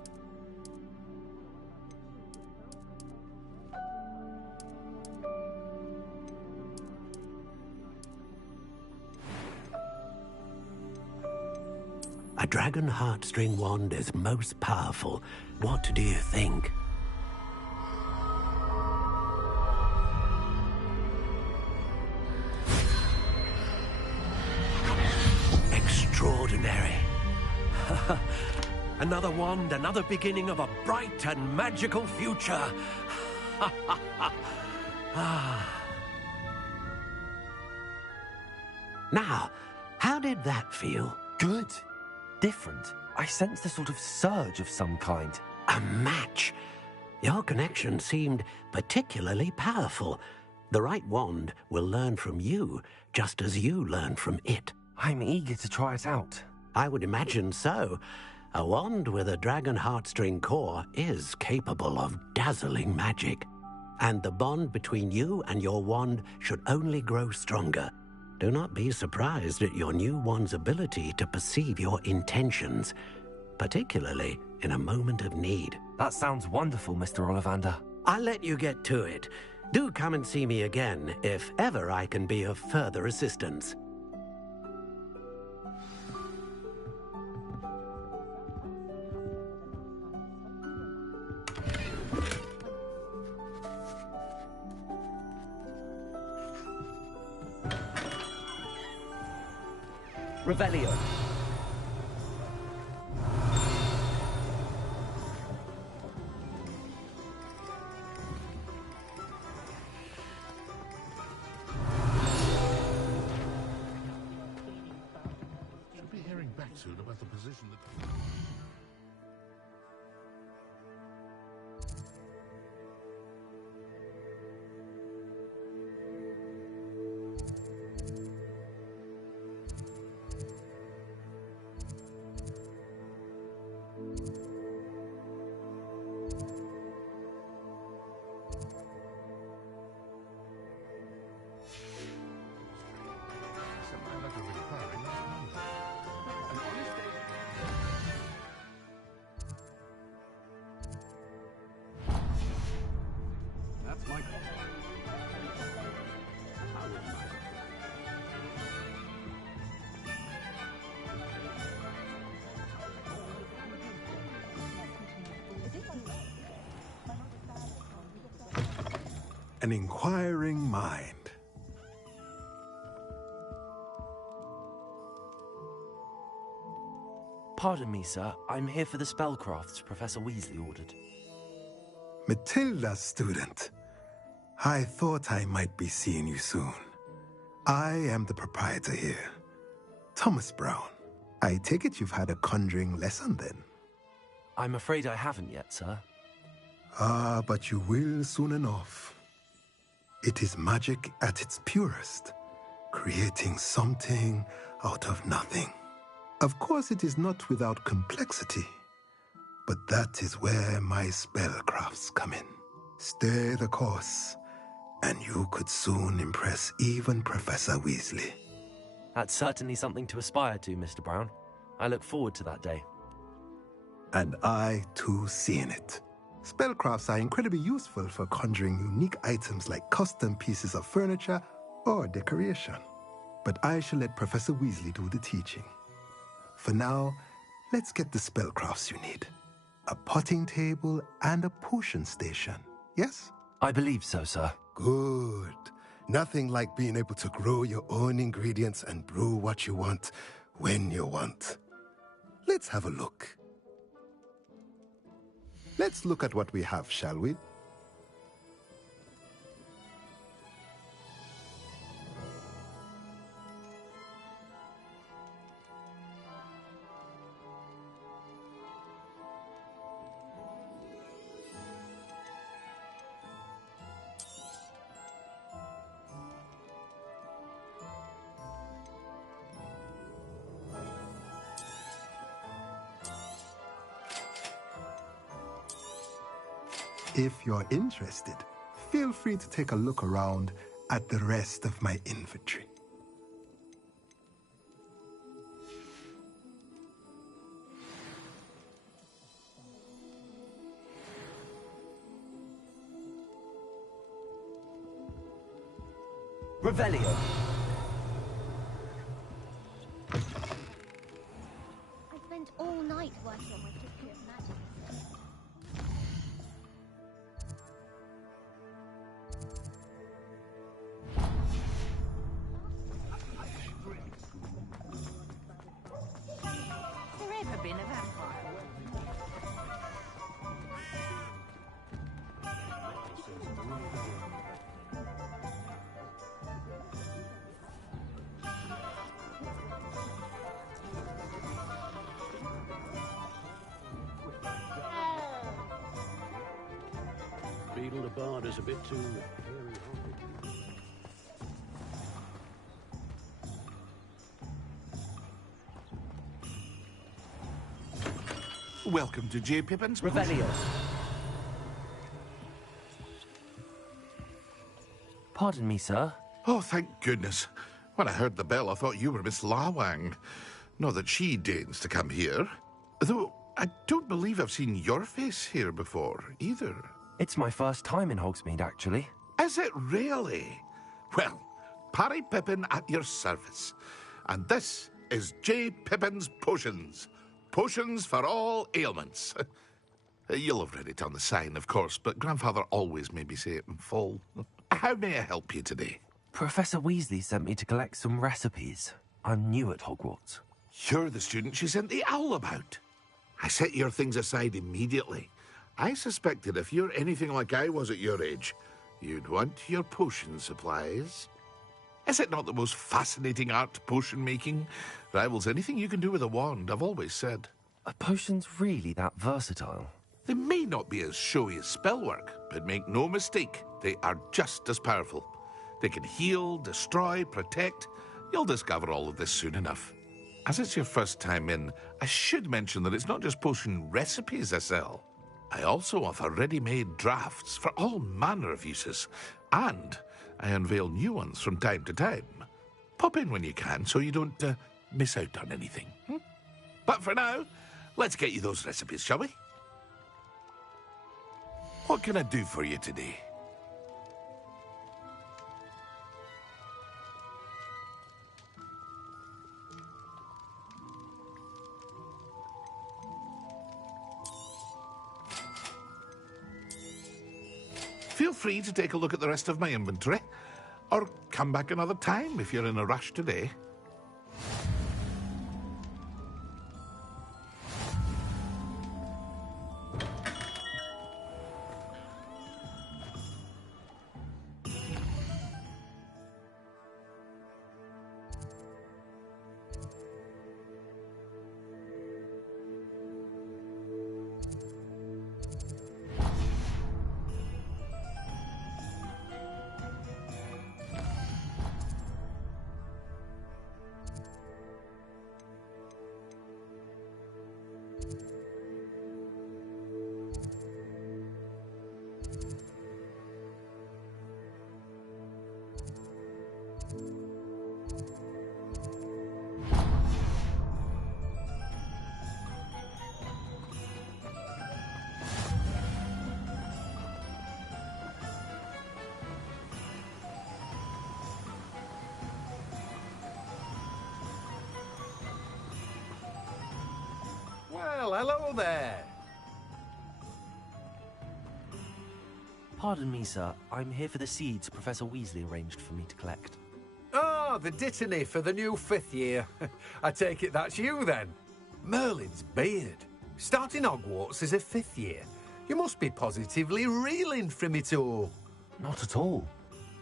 A dragon heartstring wand is most powerful. What do you think? Extraordinary. Another wand, another beginning of a bright and magical future. Now, how did that feel? Good. Different. I sensed a sort of surge of some kind. A match. Your connection seemed particularly powerful. The right wand will learn from you, just as you learn from it. I'm eager to try it out. I would imagine so. A wand with a dragon heartstring core is capable of dazzling magic. And the bond between you and your wand should only grow stronger. Do not be surprised at your new wand's ability to perceive your intentions, particularly in a moment of need. That sounds wonderful, Mr. Ollivander. I'll let you get to it. Do come and see me again if ever I can be of further assistance. Revelio. Should be hearing back soon about the position that... That's my call. An inquiring mind. Pardon me, sir. I'm here for the spellcrafts Professor Weasley ordered. Matilda's student. I thought I might be seeing you soon. I am the proprietor here, Thomas Brown. I take it you've had a conjuring lesson then? I'm afraid I haven't yet, sir. Ah, but you will soon enough. It is magic at its purest, creating something out of nothing. Of course, it is not without complexity, but that is where my spellcrafts come in. Stay the course, and you could soon impress even Professor Weasley. That's certainly something to aspire to, Mr. Brown. I look forward to that day. And I, too, seeing it. Spellcrafts are incredibly useful for conjuring unique items like custom pieces of furniture or decoration. But I shall let Professor Weasley do the teaching. For now, let's get the spellcrafts you need. A potting table and a potion station, yes? I believe so, sir. Good. Nothing like being able to grow your own ingredients and brew what you want when you want. Let's have a look. Let's look at what we have, shall we? If you're interested, feel free to take a look around at the rest of my inventory. Revelio. I spent all night working on my history of magic. There ever been a vampire? Beetle the Bard is a bit too hairy. Welcome to J. Pippin's Revelio. Pardon me, sir. Oh, thank goodness. When I heard the bell, I thought you were Miss Lawang. Not that she deigns to come here. Though, I don't believe I've seen your face here before, either. It's my first time in Hogsmeade, actually. Is it really? Well, Parry Pippin at your service. And this is J. Pippin's Potions. Potions for all ailments. You'll have read it on the sign, of course, but Grandfather always made me say it in full. How may I help you today? Professor Weasley sent me to collect some recipes. I'm new at Hogwarts. You're the student she sent the owl about. I set your things aside immediately. I suspected if you're anything like I was at your age, you'd want your potion supplies. Is it not the most fascinating art, potion making? Rivals anything you can do with a wand, I've always said. Are potions really that versatile? They may not be as showy as spellwork, but make no mistake, they are just as powerful. They can heal, destroy, protect. You'll discover all of this soon enough. As it's your first time in, I should mention that it's not just potion recipes I sell. I also offer ready-made drafts for all manner of uses, and I unveil new ones from time to time. Pop in when you can so you don't miss out on anything. But for now, let's get you those recipes, shall we? What can I do for you today? Feel free to take a look at the rest of my inventory, or come back another time if you're in a rush today. Well, hello there. Pardon me, sir. I'm here for the seeds Professor Weasley arranged for me to collect. Ah, the dittany for the new 5th year. I take it that's you, then. Merlin's beard. Starting Hogwarts as a 5th year. You must be positively reeling from it all. Not at all.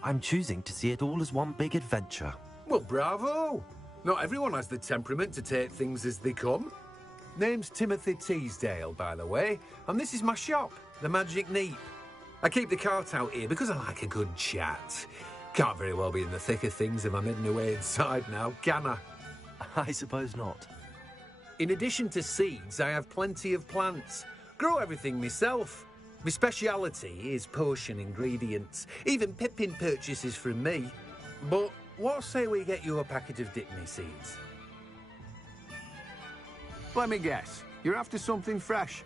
I'm choosing to see it all as one big adventure. Well, bravo. Not everyone has the temperament to take things as they come. Name's Timothy Teasdale, by the way, and this is my shop, the Magic Neep. I keep the cart out here because I like a good chat. Can't very well be in the thick of things if I'm heading away inside now, can I? I suppose not. In addition to seeds, I have plenty of plants. Grow everything myself. My speciality is potion ingredients. Even Pippin purchases from me. But what say we get you a packet of Dittany seeds? Let me guess. You're after something fresh.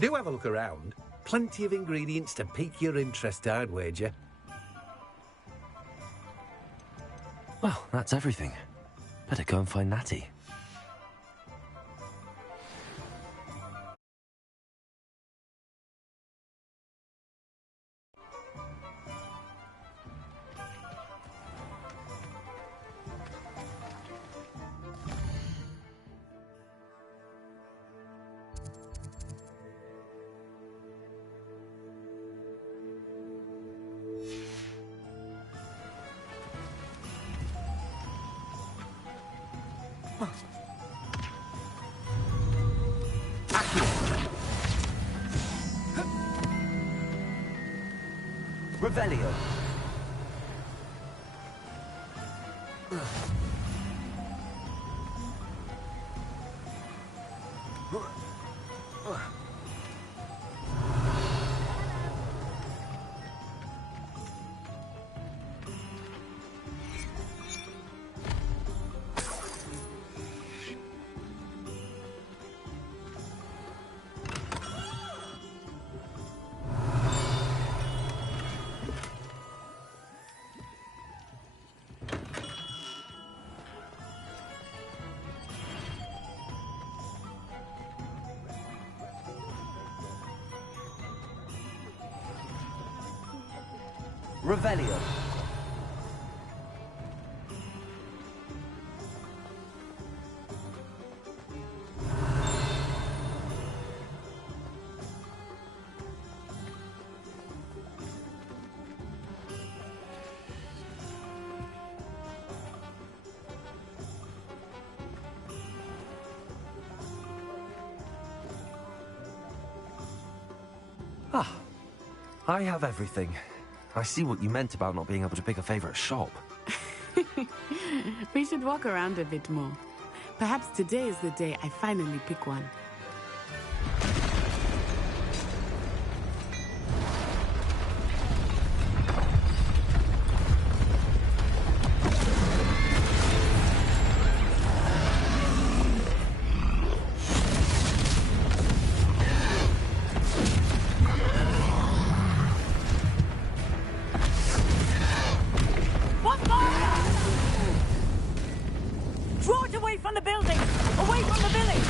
Do have a look around. Plenty of ingredients to pique your interest, I'd wager. Well, that's everything. Better go and find Natty. Revelio. Revelio. Ah, I have everything. I see what you meant about not being able to pick a favourite shop. We should walk around a bit more. Perhaps today is the day I finally pick one. Draw it away from the building! Away from the village!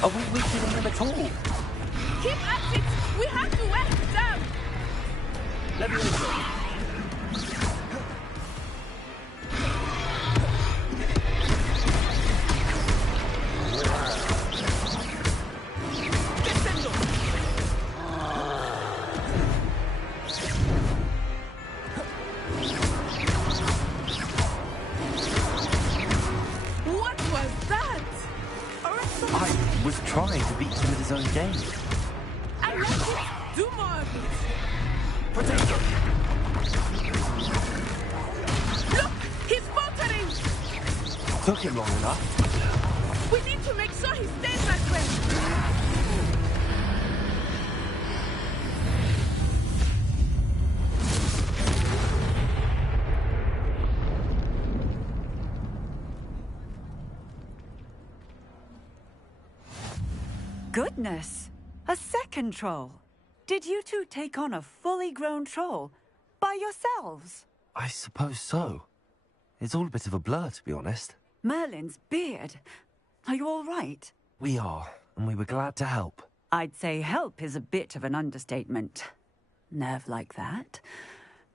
Are we weakening them at all? Keep at it! We have to wear it down! Let me listen. What was that? I was trying to beat him at his own game. I like it! Do more of it! Protect him! Look! He's faltering! Took him long enough. We need to make sure he stays that way! Goodness! A second troll! Did you two take on a fully grown troll? By yourselves? I suppose so. It's all a bit of a blur, to be honest. Merlin's beard. Are you all right? We are, and we were glad to help. I'd say help is a bit of an understatement. Nerve like that.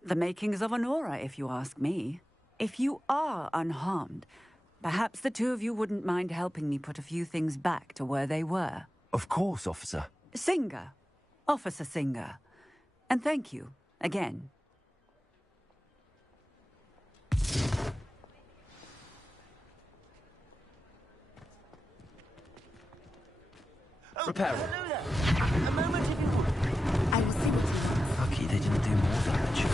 The makings of an aura, if you ask me. If you are unharmed, perhaps the two of you wouldn't mind helping me put a few things back to where they were. Of course, officer. Singer. Officer Singer. And thank you, again. Prepare. Hello there. A moment if you would. I will see what he wants. Lucky they didn't do more damage.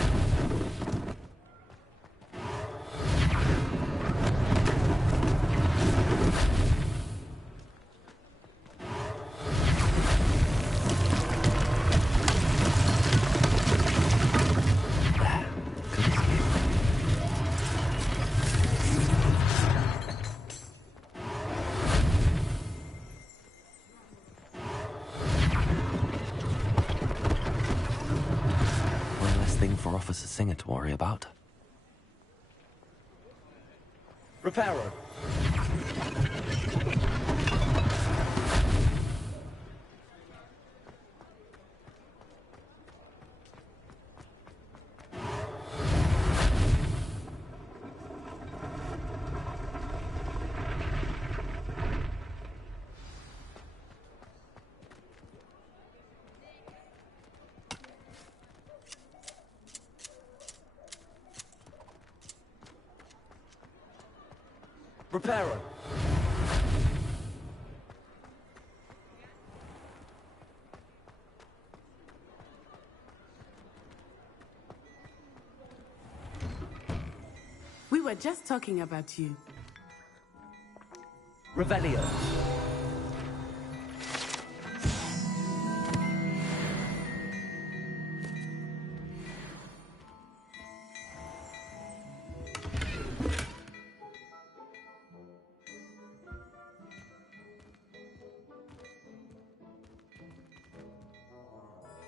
For Officer Singer to worry about. Reparo. Reparo. We were just talking about you. Revelio.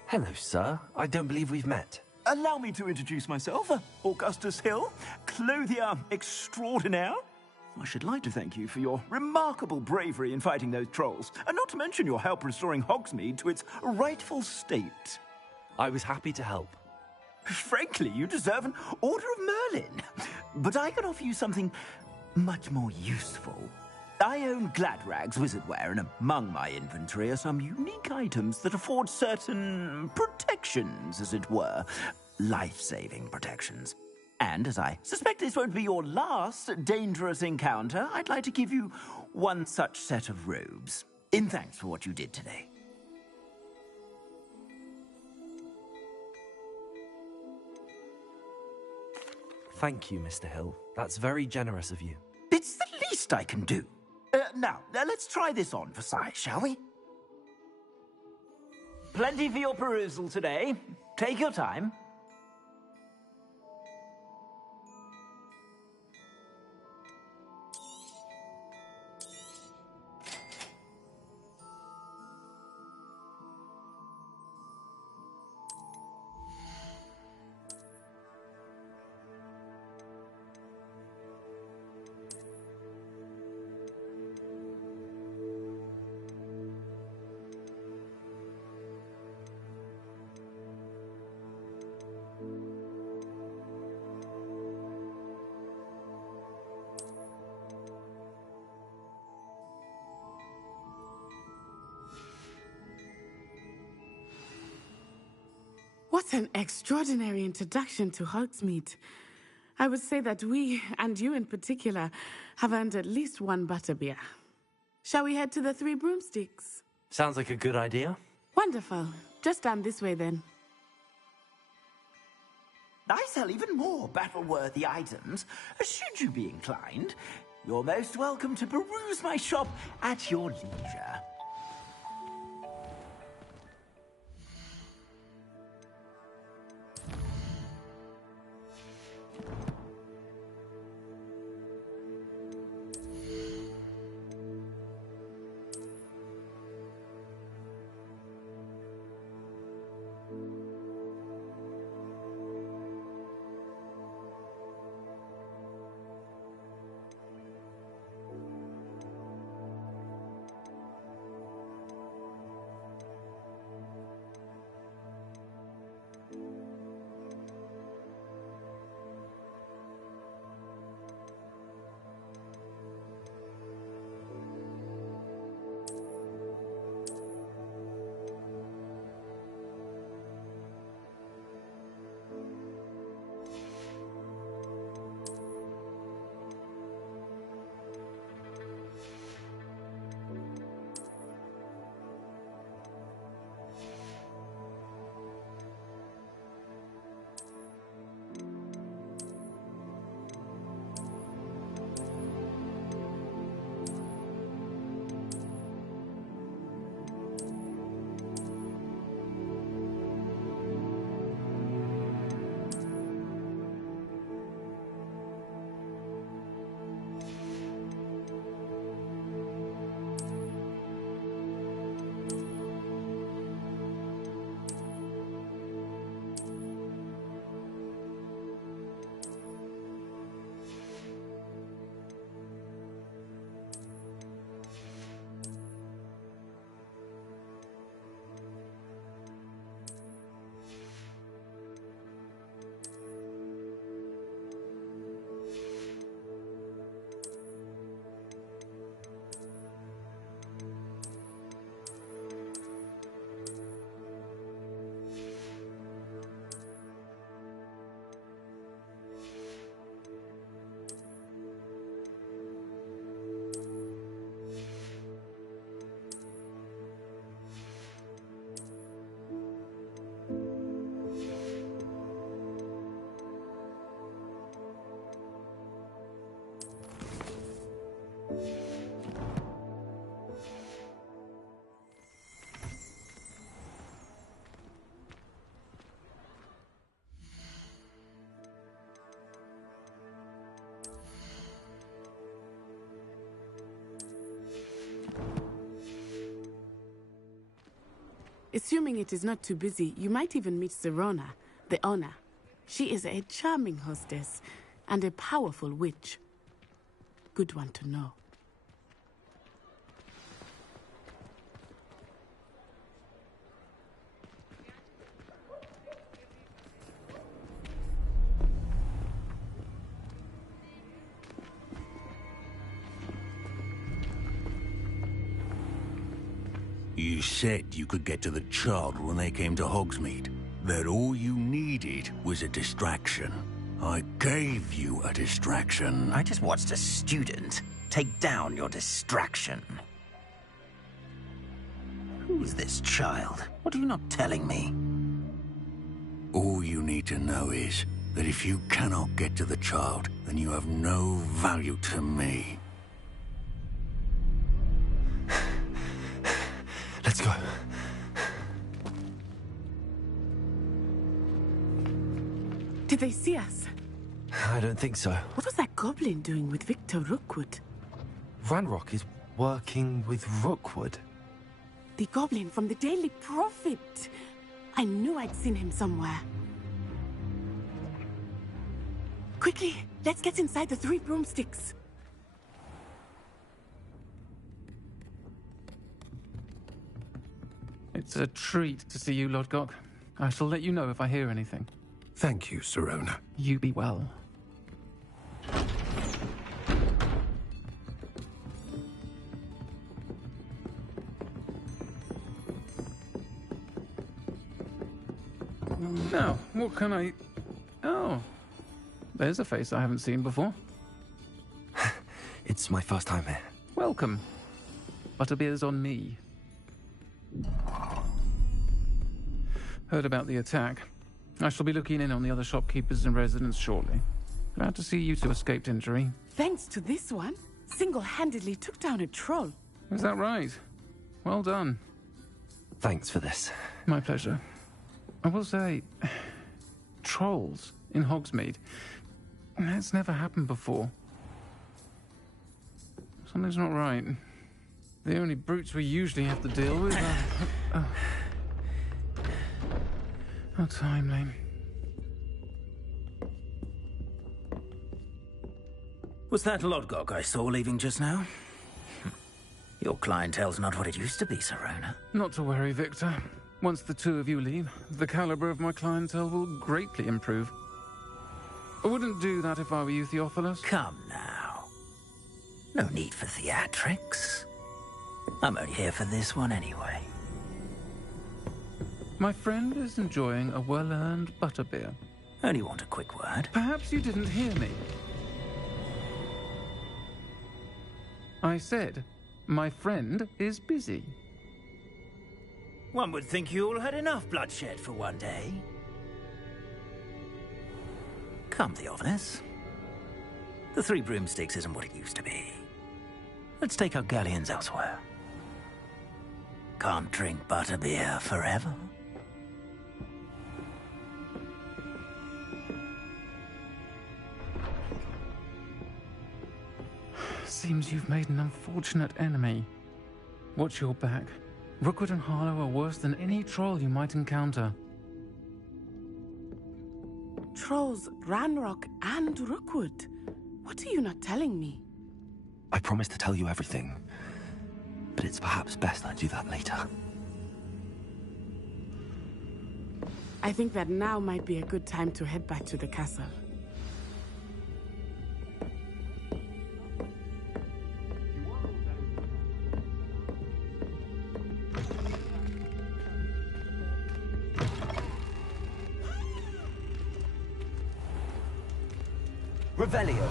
Hello, sir. I don't believe we've met. Allow me to introduce myself, Augustus Hill, clothier extraordinaire. I should like to thank you for your remarkable bravery in fighting those trolls, and not to mention your help restoring Hogsmeade to its rightful state. I was happy to help. Frankly, you deserve an Order of Merlin. But I can offer you something much more useful. I own Gladrag's wizardware, and among my inventory are some unique items that afford certain protections, as it were. Life-saving protections. And as I suspect this won't be your last dangerous encounter, I'd like to give you one such set of robes, in thanks for what you did today. Thank you, Mr. Hill. That's very generous of you. It's the least I can do. Now, let's try this on for size, shall we? Plenty for your perusal today. Take your time. What an extraordinary introduction to Hogsmeade. I would say that we, and you in particular, have earned at least one butterbeer. Shall we head to the Three Broomsticks? Sounds like a good idea. Wonderful. Just down this way then. I sell even more battle-worthy items, should you be inclined. You're most welcome to peruse my shop at your leisure. Assuming it is not too busy, you might even meet Sirona, the owner. She is a charming hostess and a powerful witch. Good one to know. You said you could get to the child when they came to Hogsmeade. That all you needed was a distraction. I gave you a distraction. I just watched a student take down your distraction. Who's this child? What are you not telling me? All you need to know is that if you cannot get to the child, then you have no value to me. Let's go. Did they see us? I don't think so. What was that goblin doing with Victor Rookwood? Ranrock is working with Rookwood. The goblin from the Daily Prophet. I knew I'd seen him somewhere. Quickly, let's get inside the 3 broomsticks. It's a treat to see you, Lodgok. I shall let you know if I hear anything. Thank you, Sirona. You be well. Now, what can I... Oh, there's a face I haven't seen before. It's my first time here. Welcome. Butterbeer's on me. Heard about the attack. I shall be looking in on the other shopkeepers and residents shortly. Glad to see you two escaped injury. Thanks to this one, single-handedly took down a troll. Is that right? Well done. Thanks for this. My pleasure. I will say, trolls in Hogsmeade. That's never happened before. Something's not right. The only brutes we usually have to deal with are... How timely. Was that Lodgok I saw leaving just now? Your clientele's not what it used to be, Sirona. Not to worry, Victor. Once the two of you leave, the caliber of my clientele will greatly improve. I wouldn't do that if I were you, Theophilus. Come now. No need for theatrics. I'm only here for this one anyway. My friend is enjoying a well-earned butterbeer. Only want a quick word. Perhaps you didn't hear me. I said, my friend is busy. One would think you all had enough bloodshed for one day. Come, Theophilus. The 3 broomsticks isn't what it used to be. Let's take our galleons elsewhere. Can't drink butterbeer forever. Seems you've made an unfortunate enemy. Watch your back. Rookwood and Harlow are worse than any troll you might encounter. Trolls, Ranrock, and Rookwood. What are you not telling me? I promise to tell you everything, but it's perhaps best I do that later. I think that now might be a good time to head back to the castle. Revelio.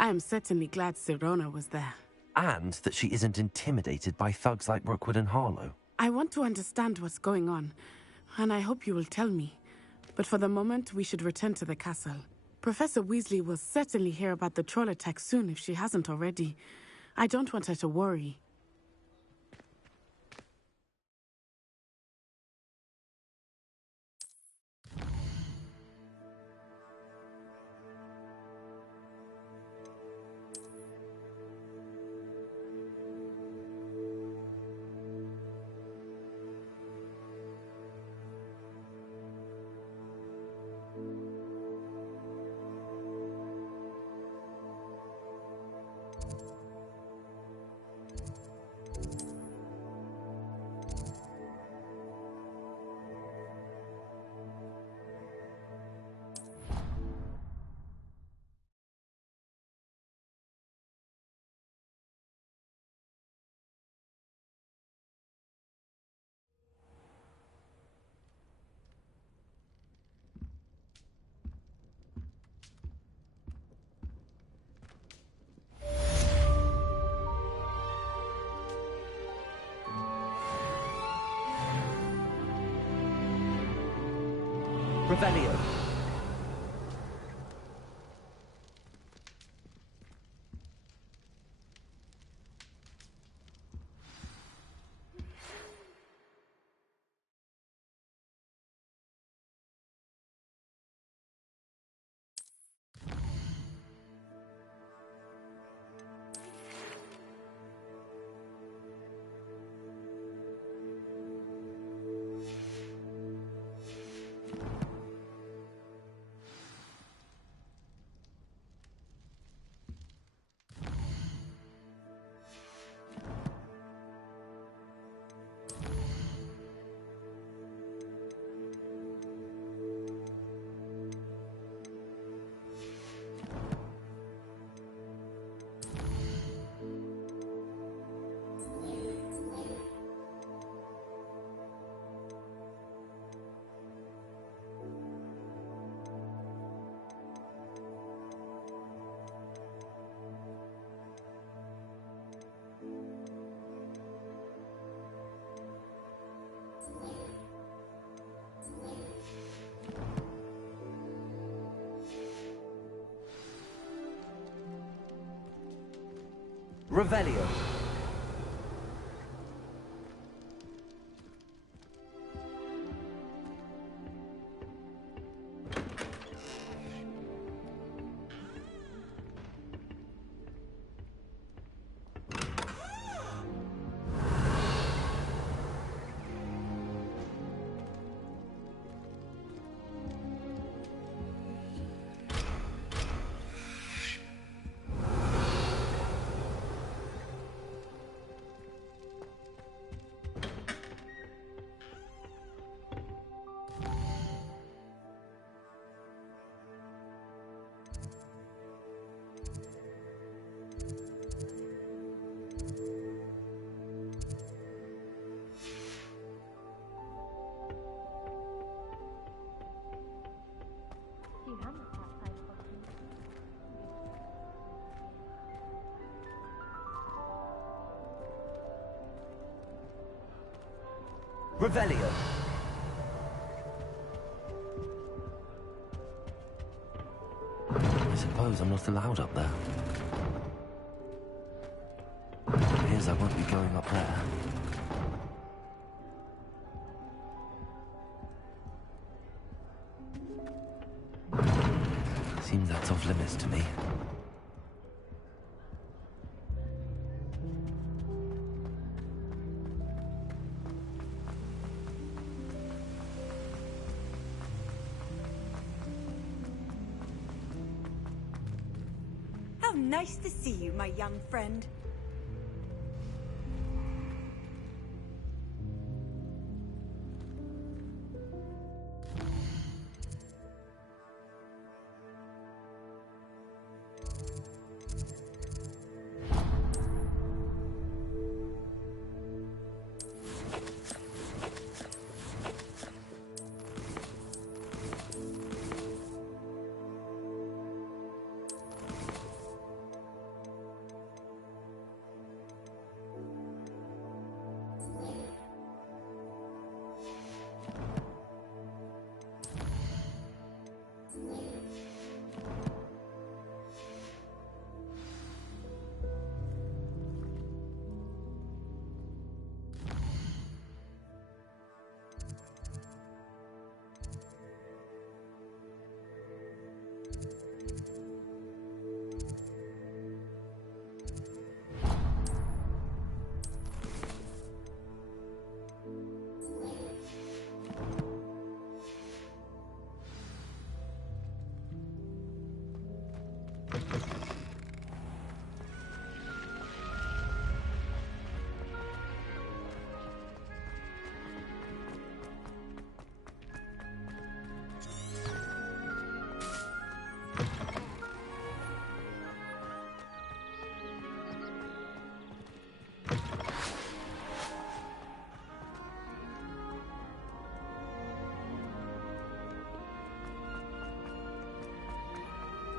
I am certainly glad Sirona was there. And that she isn't intimidated by thugs like Rookwood and Harlow. I want to understand what's going on, and I hope you will tell me. But for the moment, we should return to the castle. Professor Weasley will certainly hear about the troll attack soon if she hasn't already. I don't want her to worry. Revelio. Revelio. Revelio. I suppose I'm not allowed up there. It appears I won't be going up there. Seems that's off limits to me. How nice to see you, my young friend.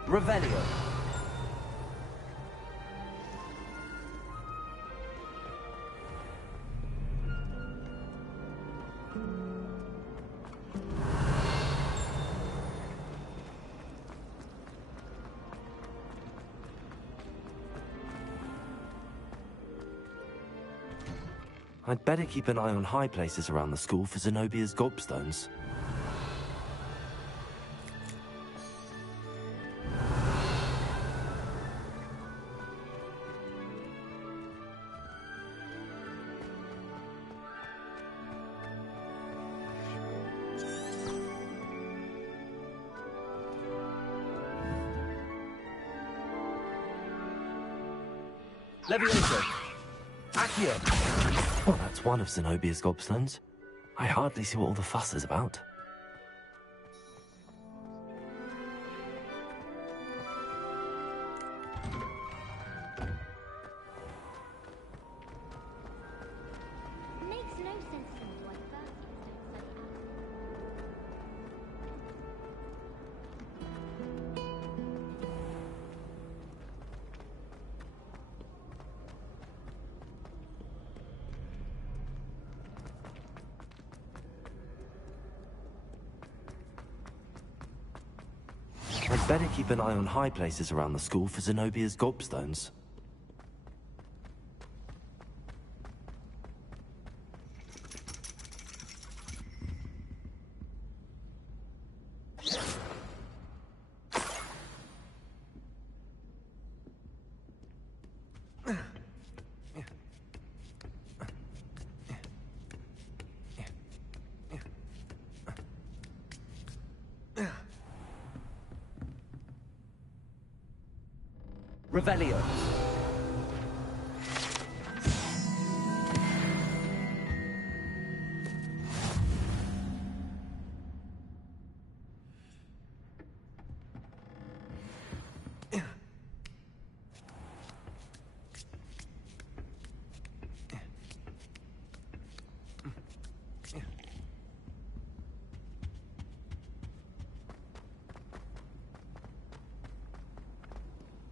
Revelio. I'd better keep an eye on high places around the school for Zenobia's gobstones. Levioso! Accio! Well, that's one of Zenobia's gobstones. I hardly see what all the fuss is about. Makes no sense to me why the first kids don't study. I'd better keep an eye on high places around the school for Zenobia's gobstones. Revelio.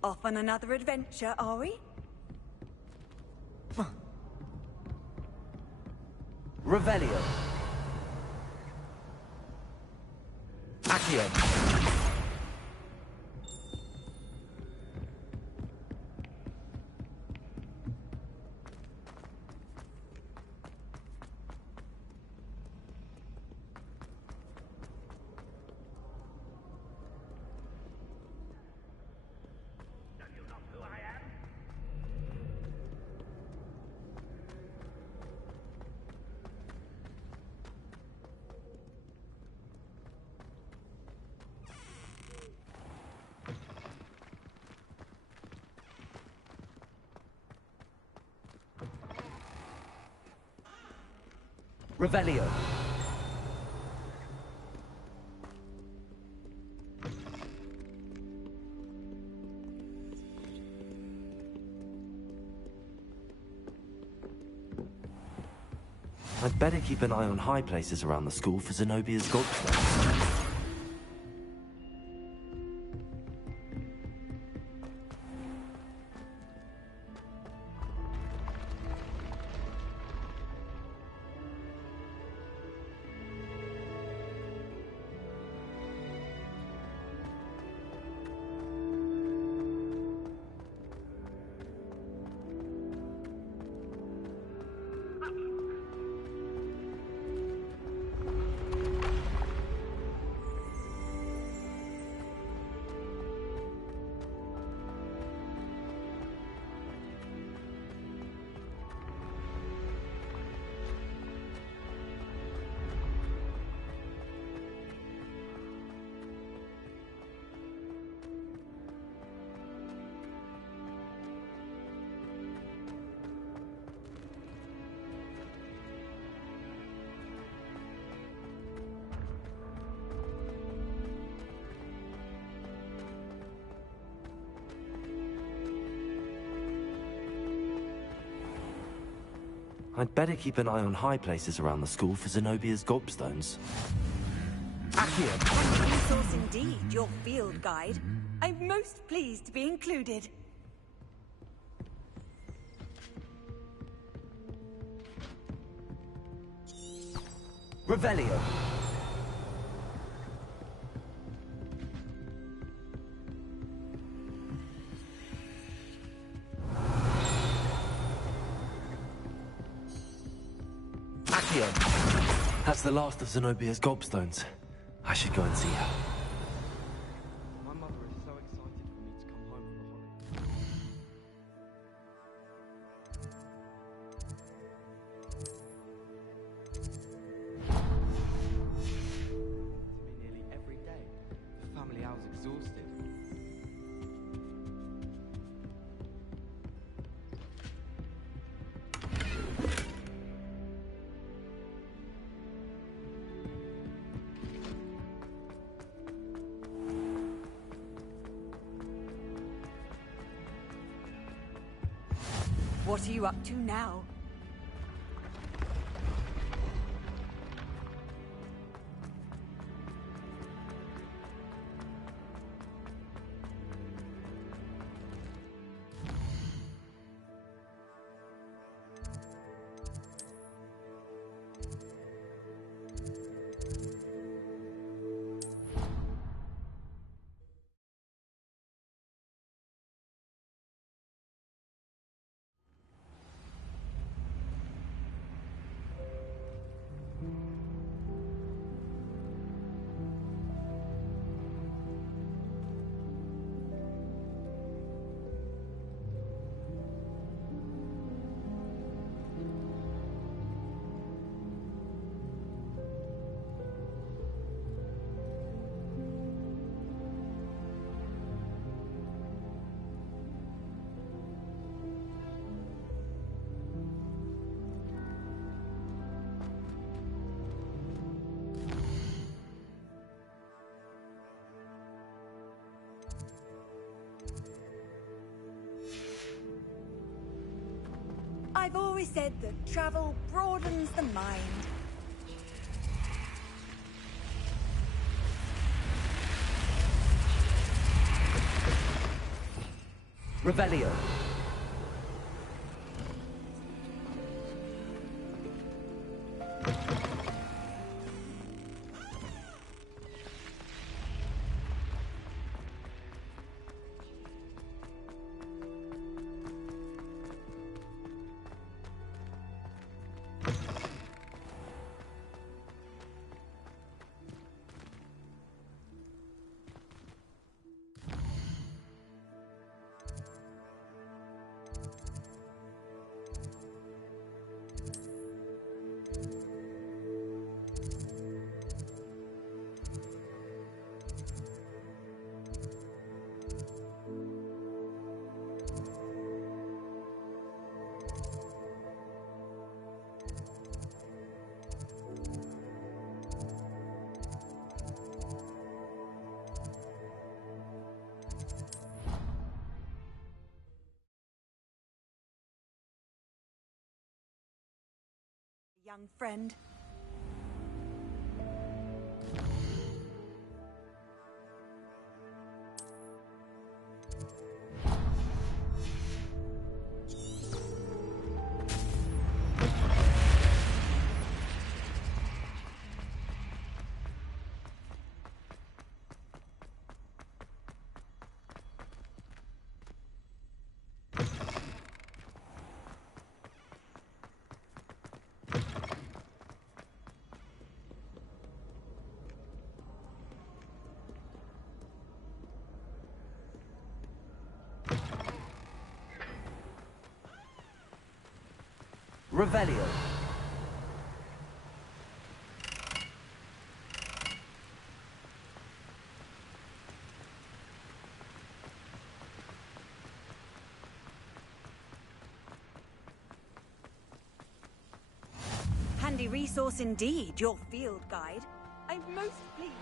Off on another adventure, are we? Revelio. Accio. Revelio. I'd better keep an eye on high places around the school for Zenobia's gobstones. I'd better keep an eye on high places around the school for Zenobia's gobstones. Accio. Resource indeed, your field guide. I'm most pleased to be included. Revelio. Revelio! That's the last of Zenobia's gobstones. I should go and see her. My mother is so excited for me to come home for the holidays. To me nearly every day. The family hour's exhausted. What are you up to now? I've always said that travel broadens the mind. Revelio. Young friend. Revelio. Handy resource indeed, your field guide. I'm most pleased.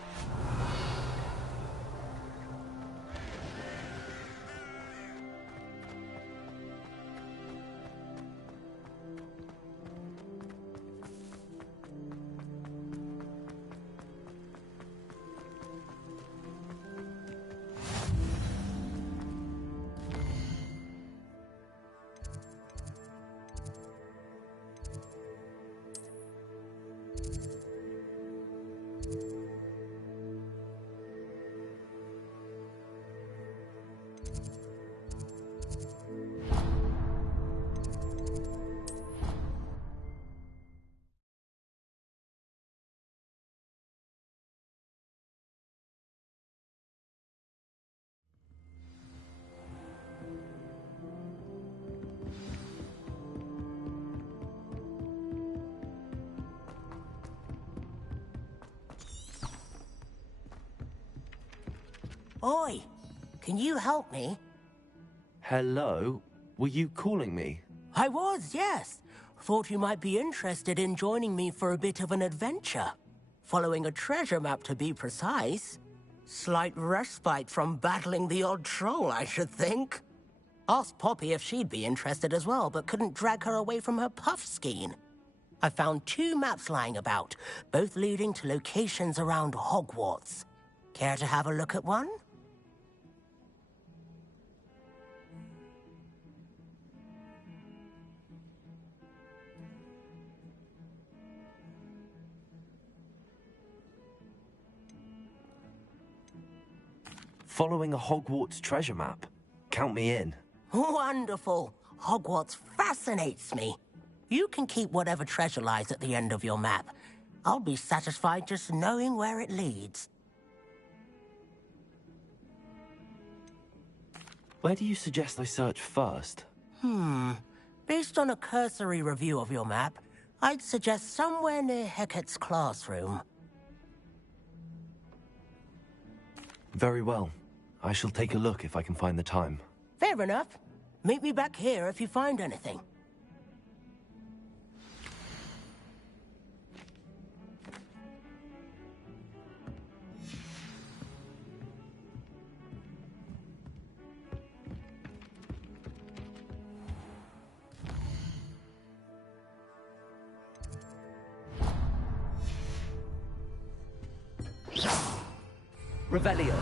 Oi, can you help me? Hello? Were you calling me? I was, yes. Thought you might be interested in joining me for a bit of an adventure. Following a treasure map, to be precise. Slight respite from battling the odd troll, I should think. Asked Poppy if she'd be interested as well, but couldn't drag her away from her puff skein. I found 2 maps lying about, both leading to locations around Hogwarts. Care to have a look at one? Following a Hogwarts treasure map. Count me in. Wonderful. Hogwarts fascinates me. You can keep whatever treasure lies at the end of your map. I'll be satisfied just knowing where it leads. Where do you suggest I search first? Based on a cursory review of your map, I'd suggest somewhere near Hecat's classroom. Very well. I shall take a look if I can find the time. Fair enough. Meet me back here if you find anything. Revelio.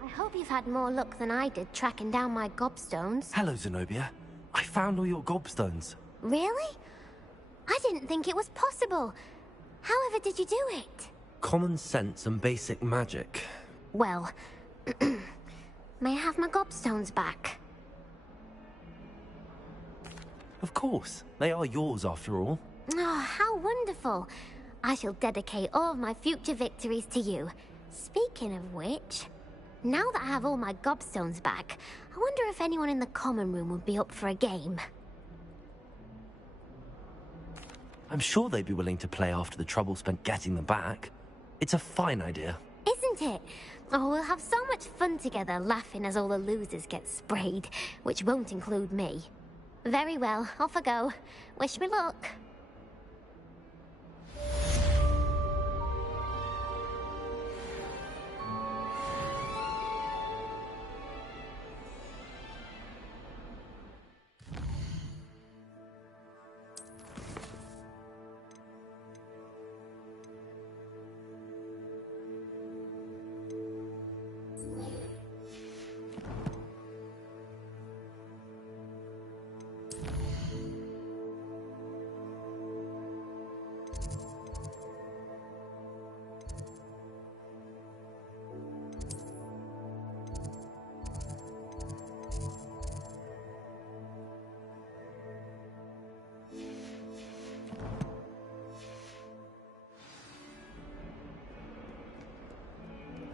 I hope you've had more luck than I did tracking down my gobstones. Hello, Zenobia. I found all your gobstones. Really? I didn't think it was possible. However did you do it? Common sense and basic magic. Well, may I have my gobstones back? Of course. They are yours after all. Oh, how wonderful. I shall dedicate all of my future victories to you. Speaking of which, now that I have all my gobstones back, I wonder if anyone in the common room would be up for a game. I'm sure they'd be willing to play after the trouble spent getting them back. It's a fine idea. Isn't it? Oh, we'll have so much fun together, laughing as all the losers get sprayed, which won't include me. Very well, off I go. Wish me luck.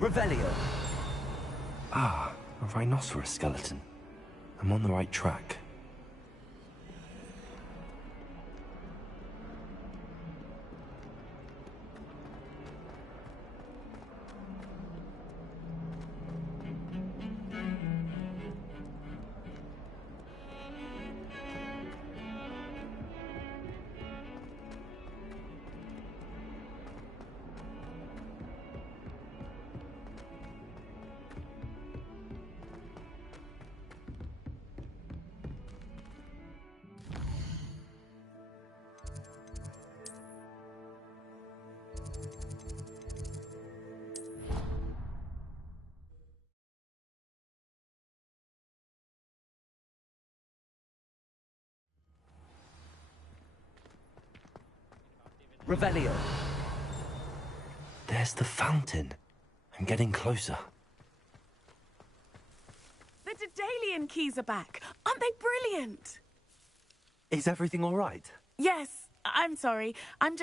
Revelio. Ah, a rhinoceros skeleton. I'm on the right track. Revelio. There's the fountain. I'm getting closer. The Daedalian keys are back. Aren't they brilliant? Is everything all right? Yes, I'm sorry. I'm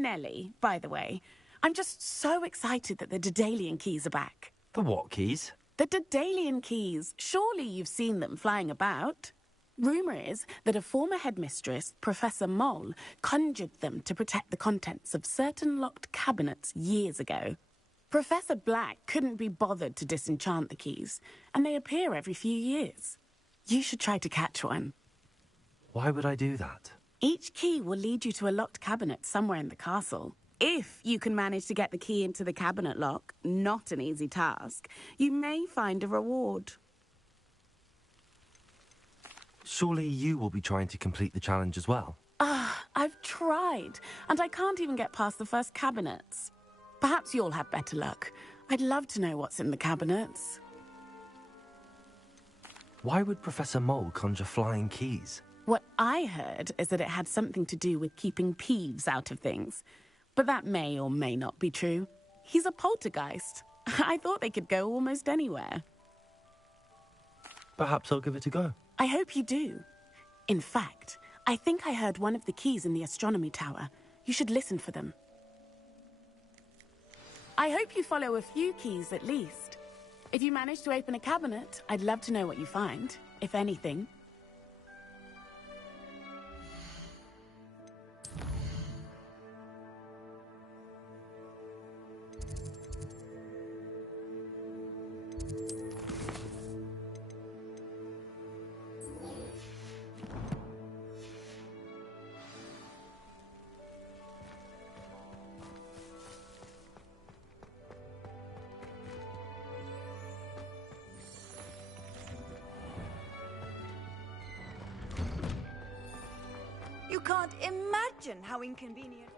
Nellie, by the way. I'm just so excited that the Daedalian keys are back. The what keys? The Daedalian keys. Surely you've seen them flying about. Rumour is that a former headmistress, Professor Moll, conjured them to protect the contents of certain locked cabinets years ago. Professor Black couldn't be bothered to disenchant the keys, and they appear every few years. You should try to catch one. Why would I do that? Each key will lead you to a locked cabinet somewhere in the castle. If you can manage to get the key into the cabinet lock, not an easy task, you may find a reward. Surely you will be trying to complete the challenge as well. I've tried, and I can't even get past the first cabinets. Perhaps you'll have better luck. I'd love to know what's in the cabinets. Why would Professor Mole conjure flying keys? What I heard is that it had something to do with keeping Peeves out of things. But that may or may not be true. He's a poltergeist. I thought they could go almost anywhere. Perhaps I'll give it a go. I hope you do. In fact, I think I heard one of the keys in the astronomy tower. You should listen for them. I hope you follow a few keys at least. If you manage to open a cabinet, I'd love to know what you find, if anything. You can't imagine how inconvenient.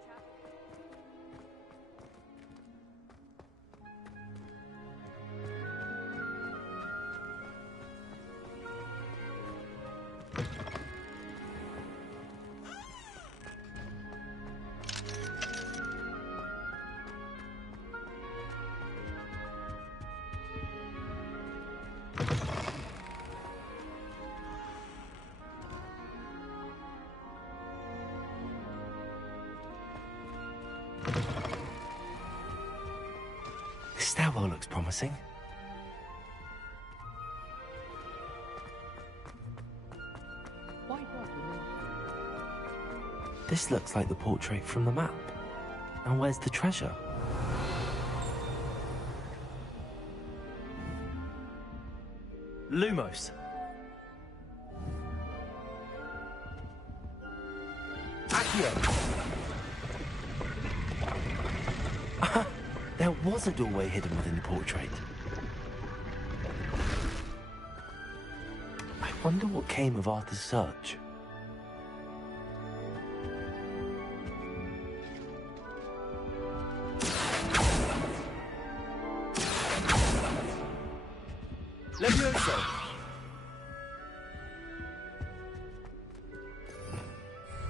This stairwell looks promising. This looks like the portrait from the map. And where's the treasure? Lumos. Accio. There was a doorway hidden within the portrait. I wonder what came of Arthur's search. Levioso!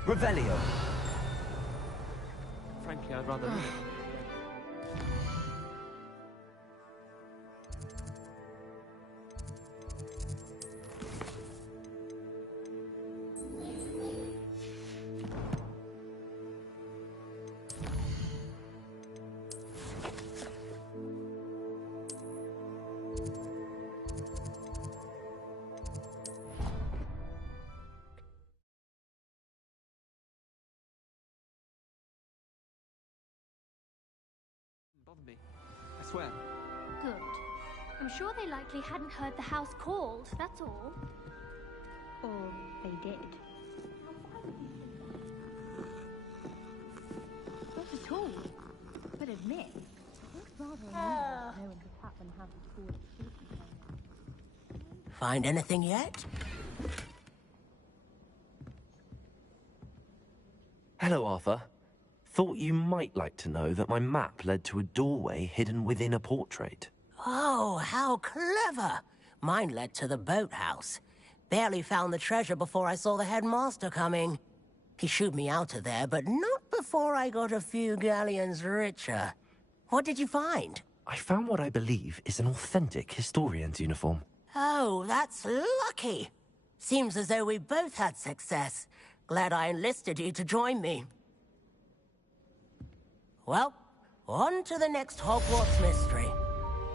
Revelio! Frankly, I'd rather not. Bother me. I swear. Good. I'm sure they likely hadn't heard the house called, that's all. Or they did. Not at all. But admit, it's rather unusual knowing could happen how to call it. Find anything yet? Hello, Arthur. thought you might like to know that my map led to a doorway hidden within a portrait. Oh, how clever! Mine led to the boathouse. Barely found the treasure before I saw the headmaster coming. He shooed me out of there, but not before I got a few galleons richer. What did you find? I found what I believe is an authentic historian's uniform. Oh, that's lucky. Seems as though we both had success. Glad I enlisted you to join me. Well, on to the next Hogwarts mystery.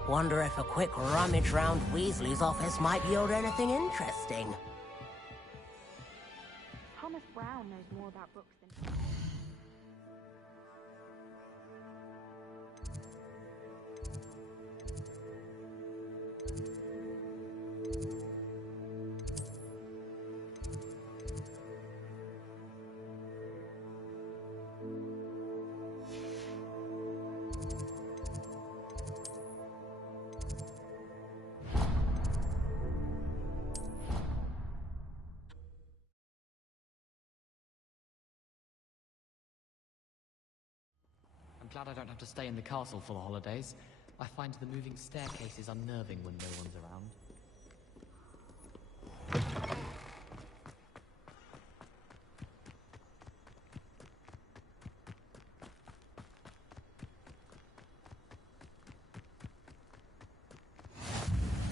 Wonder if a quick rummage round Weasley's office might yield anything interesting. Thomas Brown knows more about books than... Glad I don't have to stay in the castle for the holidays. I find the moving staircases unnerving when no one's around.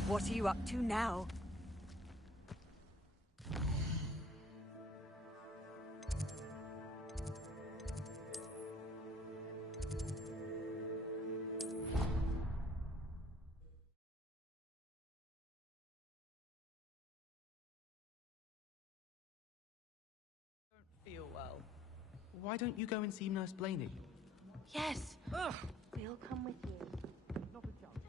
What are you up to now? Feel well. Why don't you go and see Nurse Blaney? Yes. Ugh. We'll come with you. Not a jump.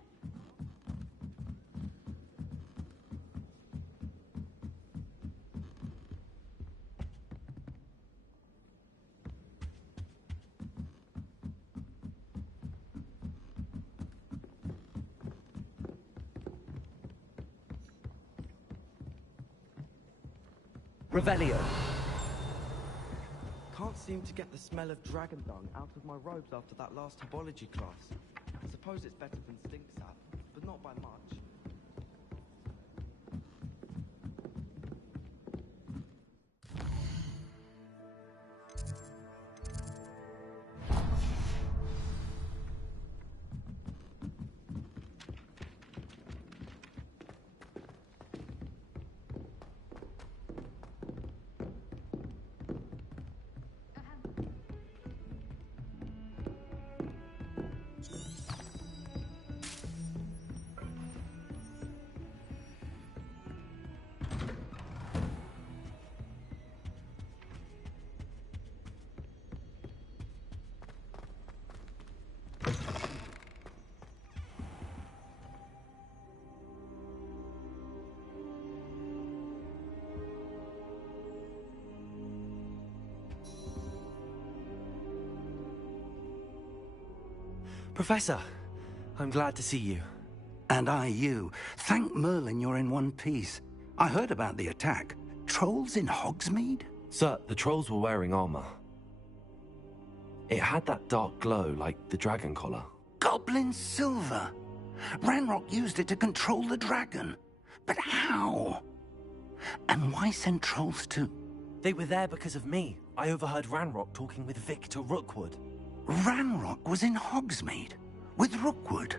Revelio. Can't seem to get the smell of dragon dung out of my robes after that last herbology class. I suppose it's better than stink sap, but not by much. Professor, I'm glad to see you. And I you. Thank Merlin you're in one piece. I heard about the attack. Trolls in Hogsmeade? Sir, the trolls were wearing armor. It had that dark glow like the dragon collar. Goblin silver. Ranrock used it to control the dragon. But how? And why send trolls too? They were there because of me. I overheard Ranrock talking with Victor Rookwood. Ranrock was in Hogsmeade? With Rookwood?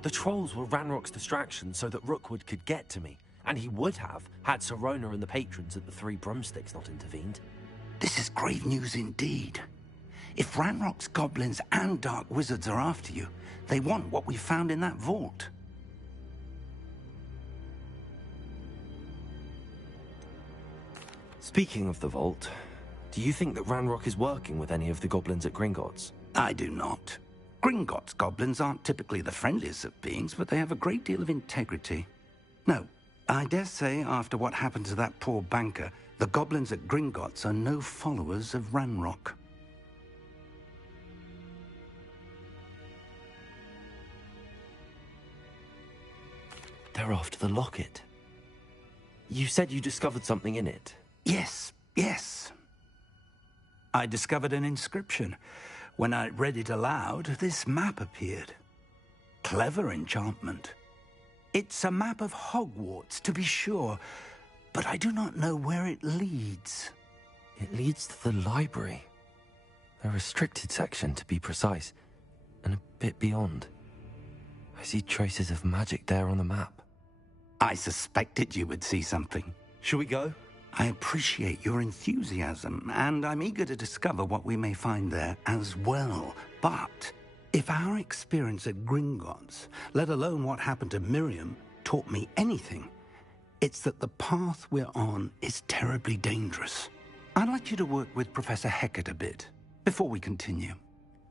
The trolls were Ranrock's distraction so that Rookwood could get to me. And he would have, had Sirona and the patrons at the Three Broomsticks not intervened. This is grave news indeed. If Ranrock's goblins and dark wizards are after you, they want what we found in that vault. Speaking of the vault, do you think that Ranrock is working with any of the goblins at Gringotts? I do not. Gringotts goblins aren't typically the friendliest of beings, but they have a great deal of integrity. No, I dare say after what happened to that poor banker, the goblins at Gringotts are no followers of Ranrock. They're after the locket. You said you discovered something in it. Yes, yes. I discovered an inscription. when I read it aloud, this map appeared. Clever enchantment. It's a map of Hogwarts, to be sure, but I do not know where it leads. It leads to the library. A restricted section, to be precise, and a bit beyond. I see traces of magic there on the map. I suspected you would see something. Shall we go? I appreciate your enthusiasm, and I'm eager to discover what we may find there as well. But if our experience at Gringotts, let alone what happened to Miriam, taught me anything, it's that the path we're on is terribly dangerous. I'd like you to work with Professor Hecat a bit before we continue.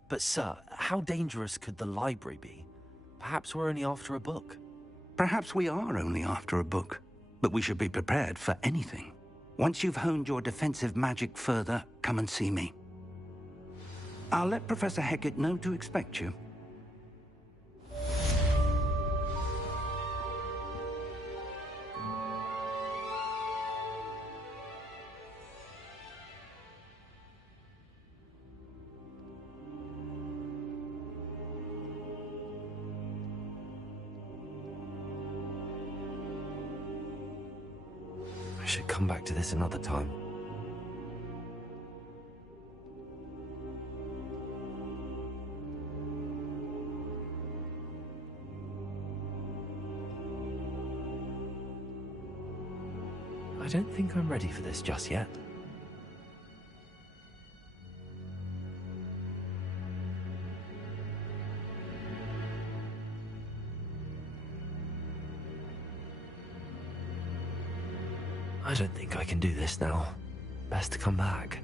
But, sir, how dangerous could the library be? Perhaps we're only after a book. Perhaps we are only after a book, but we should be prepared for anything. Once you've honed your defensive magic further, come and see me. I'll let Professor Hecat know to expect you. I should come back to this another time. I don't think I'm ready for this just yet. I don't think I can do this now. Best to come back.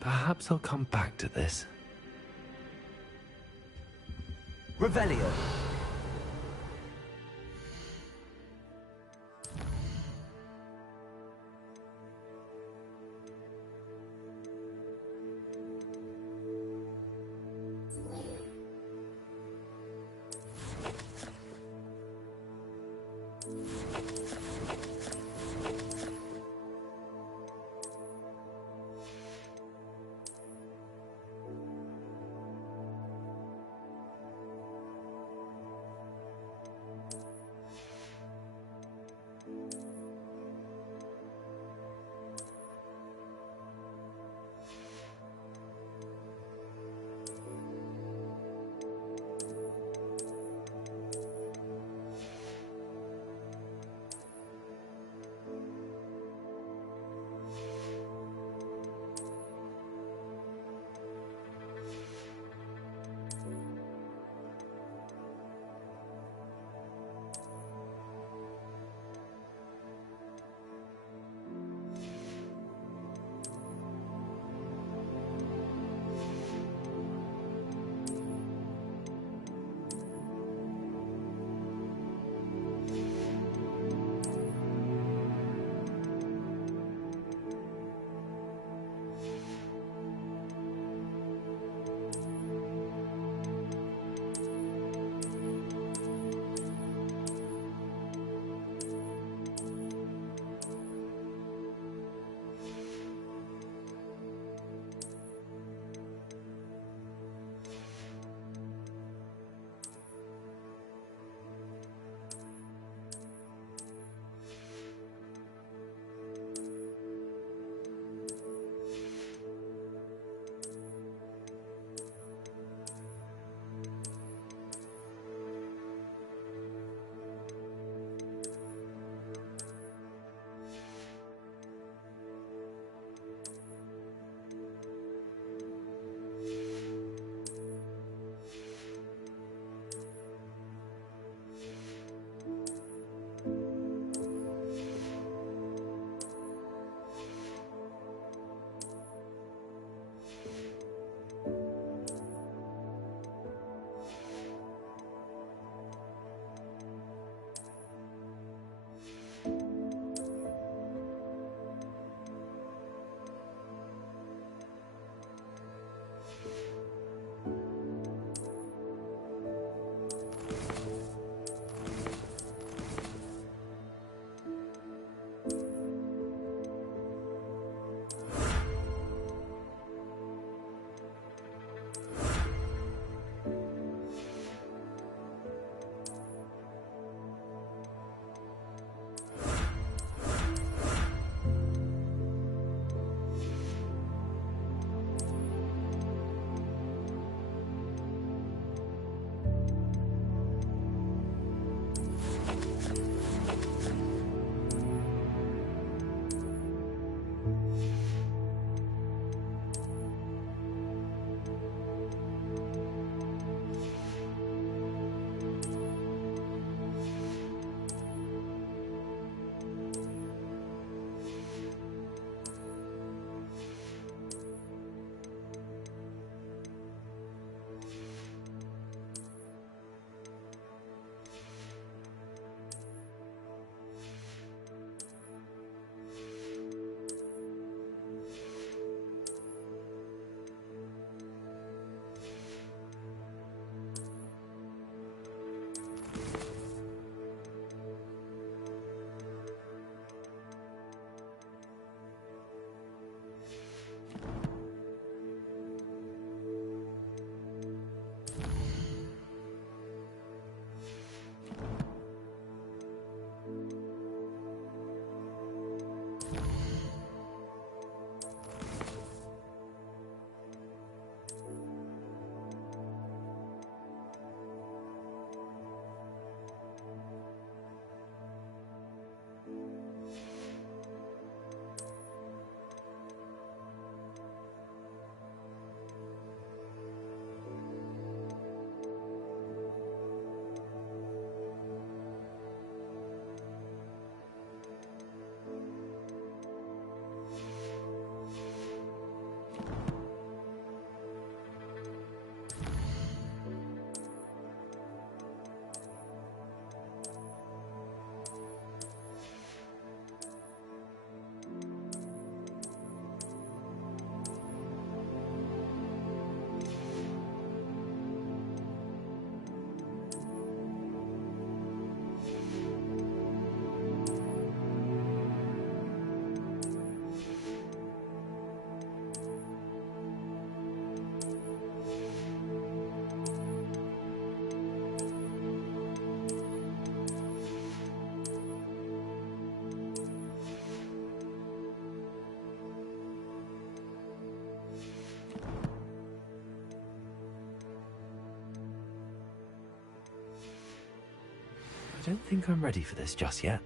Perhaps I'll come back to this. Revelio. I don't think I'm ready for this just yet.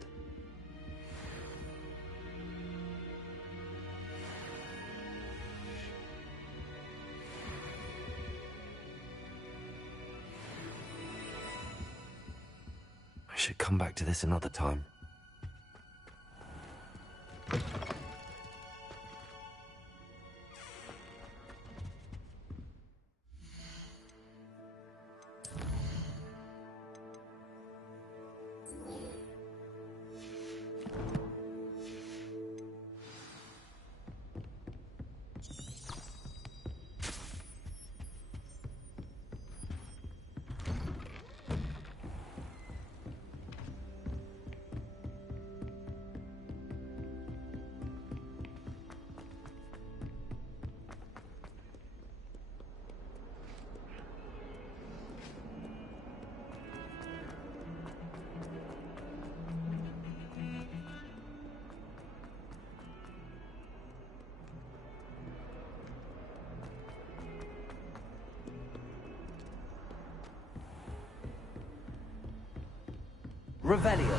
I should come back to this another time. Revelio.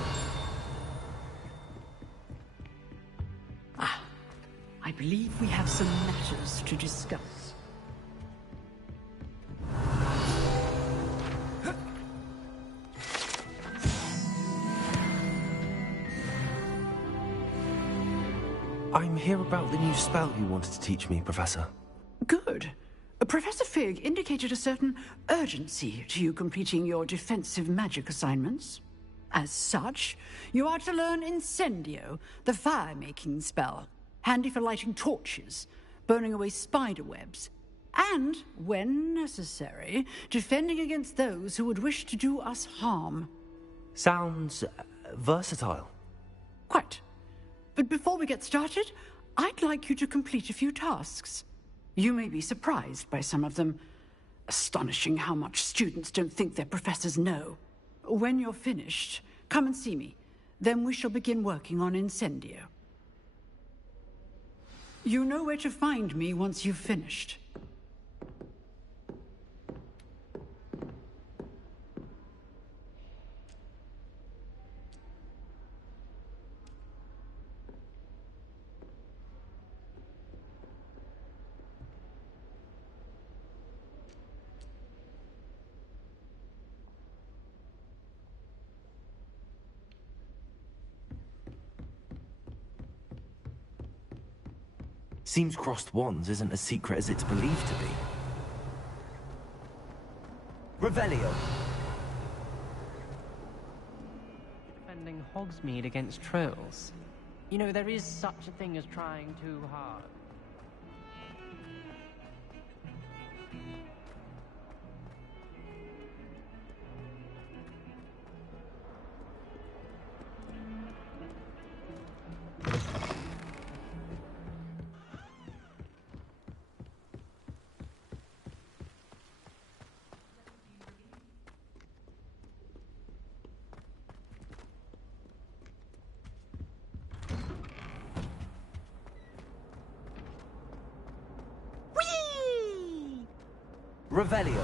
I believe we have some matters to discuss. I'm here about the new spell you wanted to teach me, Professor. Good. Professor Fig indicated a certain urgency to you completing your defensive magic assignments. As such, you are to learn Incendio, the fire-making spell, handy for lighting torches, burning away spider webs, and, when necessary, defending against those who would wish to do us harm. Sounds versatile. Quite. But before we get started, I'd like you to complete a few tasks. You may be surprised by some of them. Astonishing how much students don't think their professors know. When you're finished, come and see me. Then we shall begin working on Incendio. You know where to find me once you've finished. Seems crossed wands isn't as secret as it's believed to be. Revelio. Defending Hogsmeade against trolls. You know, there is such a thing as trying too hard. Revelio.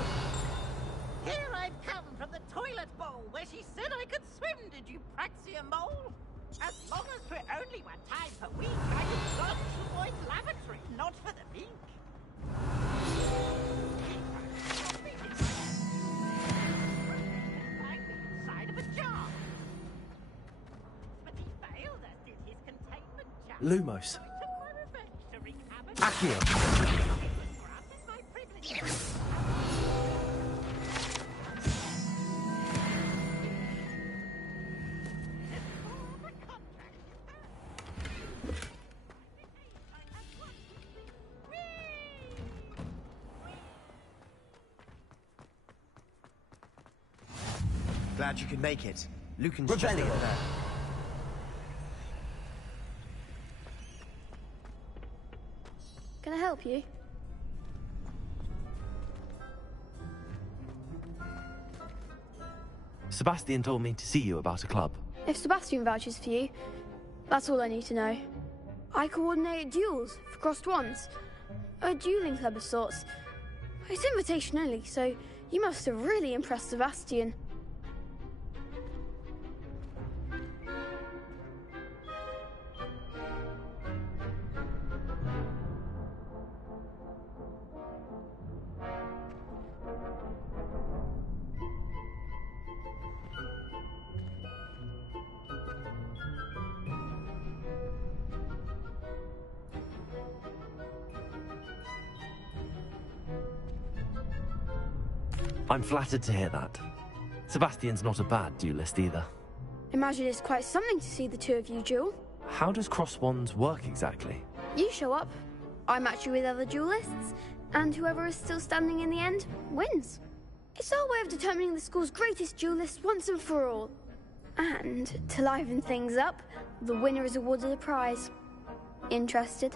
Here I've come from the toilet bowl where she said I could swim, did you Praxia mole? As long as for only one time per week, I could run to Boyd's lavatory, not for the mink. Inside of a jar. But he failed us, did his containment jar. Lumos. Accio. Glad you could make it. Lucan's just Revelio. over there. Can I help you? Sebastian told me to see you about a club. If Sebastian vouches for you, that's all I need to know. I coordinate duels for crossed wands. A dueling club of sorts. It's invitation only, so you must have really impressed Sebastian. I'm flattered to hear that. Sebastian's not a bad duelist either. Imagine it's quite something to see the two of you duel. How does cross wands work exactly? You show up, I match you with other duelists, and whoever is still standing in the end wins. It's our way of determining the school's greatest duelist once and for all. And to liven things up, the winner is awarded a prize. Interested?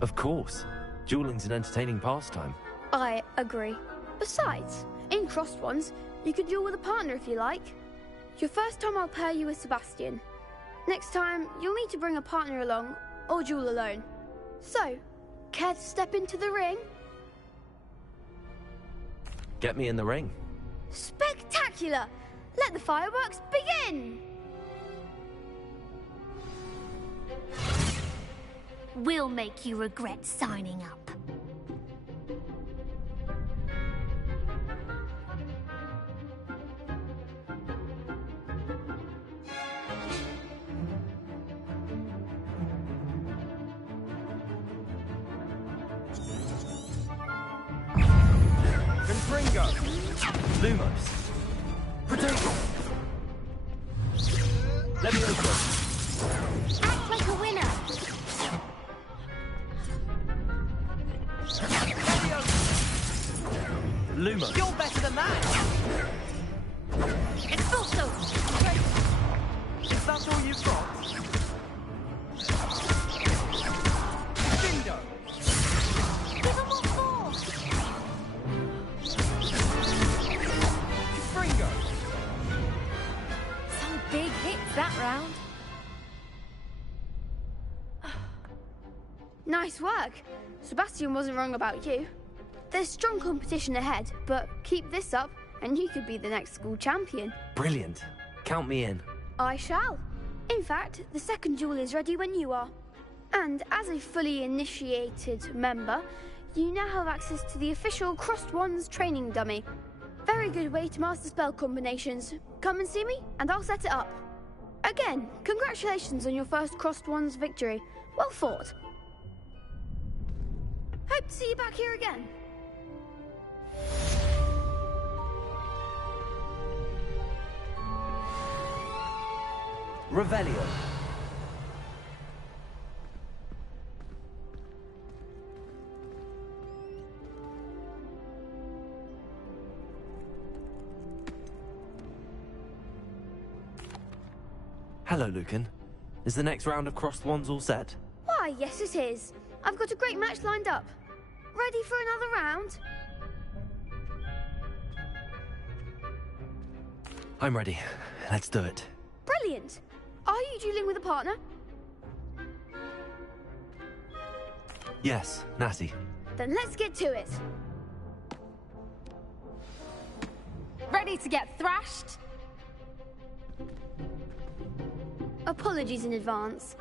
Of course. Dueling's an entertaining pastime. I agree. Besides, in crossed ones, you could duel with a partner if you like. Your first time I'll pair you with Sebastian. Next time, you'll need to bring a partner along, or duel alone. So, care to step into the ring? Get me in the ring. Spectacular! Let the fireworks begin! We'll make you regret signing up. Confringo. Lumos. Protego. Let me open. Act like a winner! Lumos. You're better than that! Expulso! Is that all you've got? Bingo! Give them more force! Fringo! Some big hits that round. Nice work. Sebastian wasn't wrong about you. There's strong competition ahead, but keep this up and you could be the next school champion. Brilliant. Count me in. I shall. In fact, the second duel is ready when you are. And as a fully initiated member, you now have access to the official Crossed Wands training dummy. Very good way to master spell combinations. Come and see me, and I'll set it up. Again, congratulations on your first Crossed Ones victory. Well fought. Hope to see you back here again. Revelio. Hello, Lucan. Is the next round of Crossed Wands all set? Why, yes it is. I've got a great match lined up. Ready for another round? I'm ready. Let's do it. Brilliant. Are you dueling with a partner? Yes, Natty. Then let's get to it. Ready to get thrashed? Apologies in advance.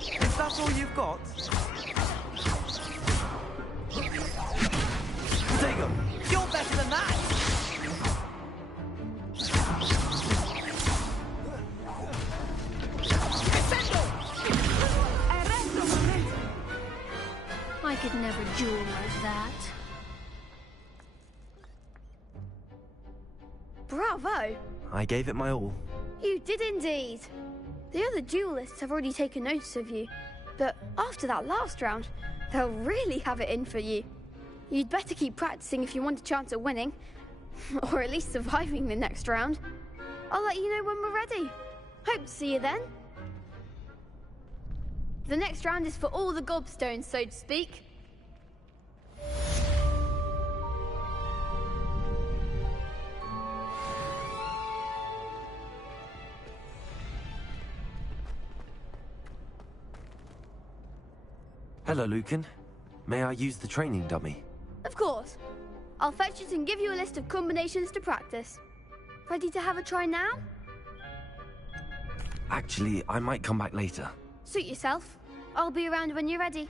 Is that all you've got? Diggle, you're better than that! I could never duel like that. Bravo! I gave it my all. You did indeed. The other duelists have already taken notice of you, but after that last round, they'll really have it in for you. You'd better keep practicing if you want a chance at winning, or at least surviving the next round. I'll let you know when we're ready. Hope to see you then. The next round is for all the gobstones, so to speak. Hello, Lucan. May I use the training dummy? Of course. I'll fetch it and give you a list of combinations to practice. Ready to have a try now? Actually, I might come back later. Suit yourself. I'll be around when you're ready.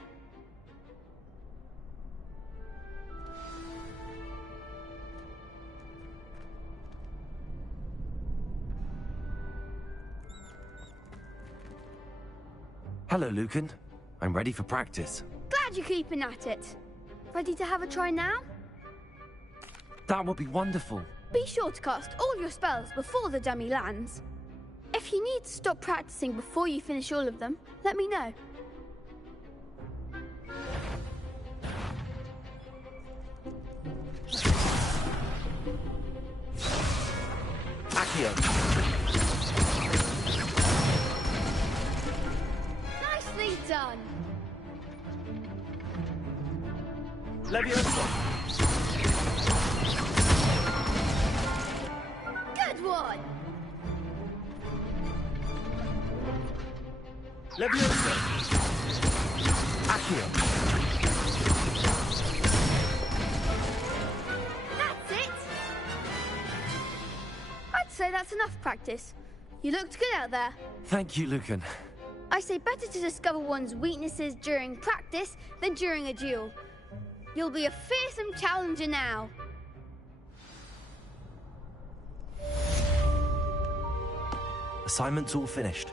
Hello, Lucan. I'm ready for practice. Glad you're keeping at it. Ready to have a try now? That would be wonderful. Be sure to cast all your spells before the dummy lands. If you need to stop practicing before you finish all of them, let me know. Accio. Nicely done. Leviosa. Good one. Leviosa. Accio. That's it. I'd say that's enough practice. You looked good out there. Thank you, Lucan. I say better to discover one's weaknesses during practice than during a duel. You'll be a fearsome challenger now. Assignment's all finished.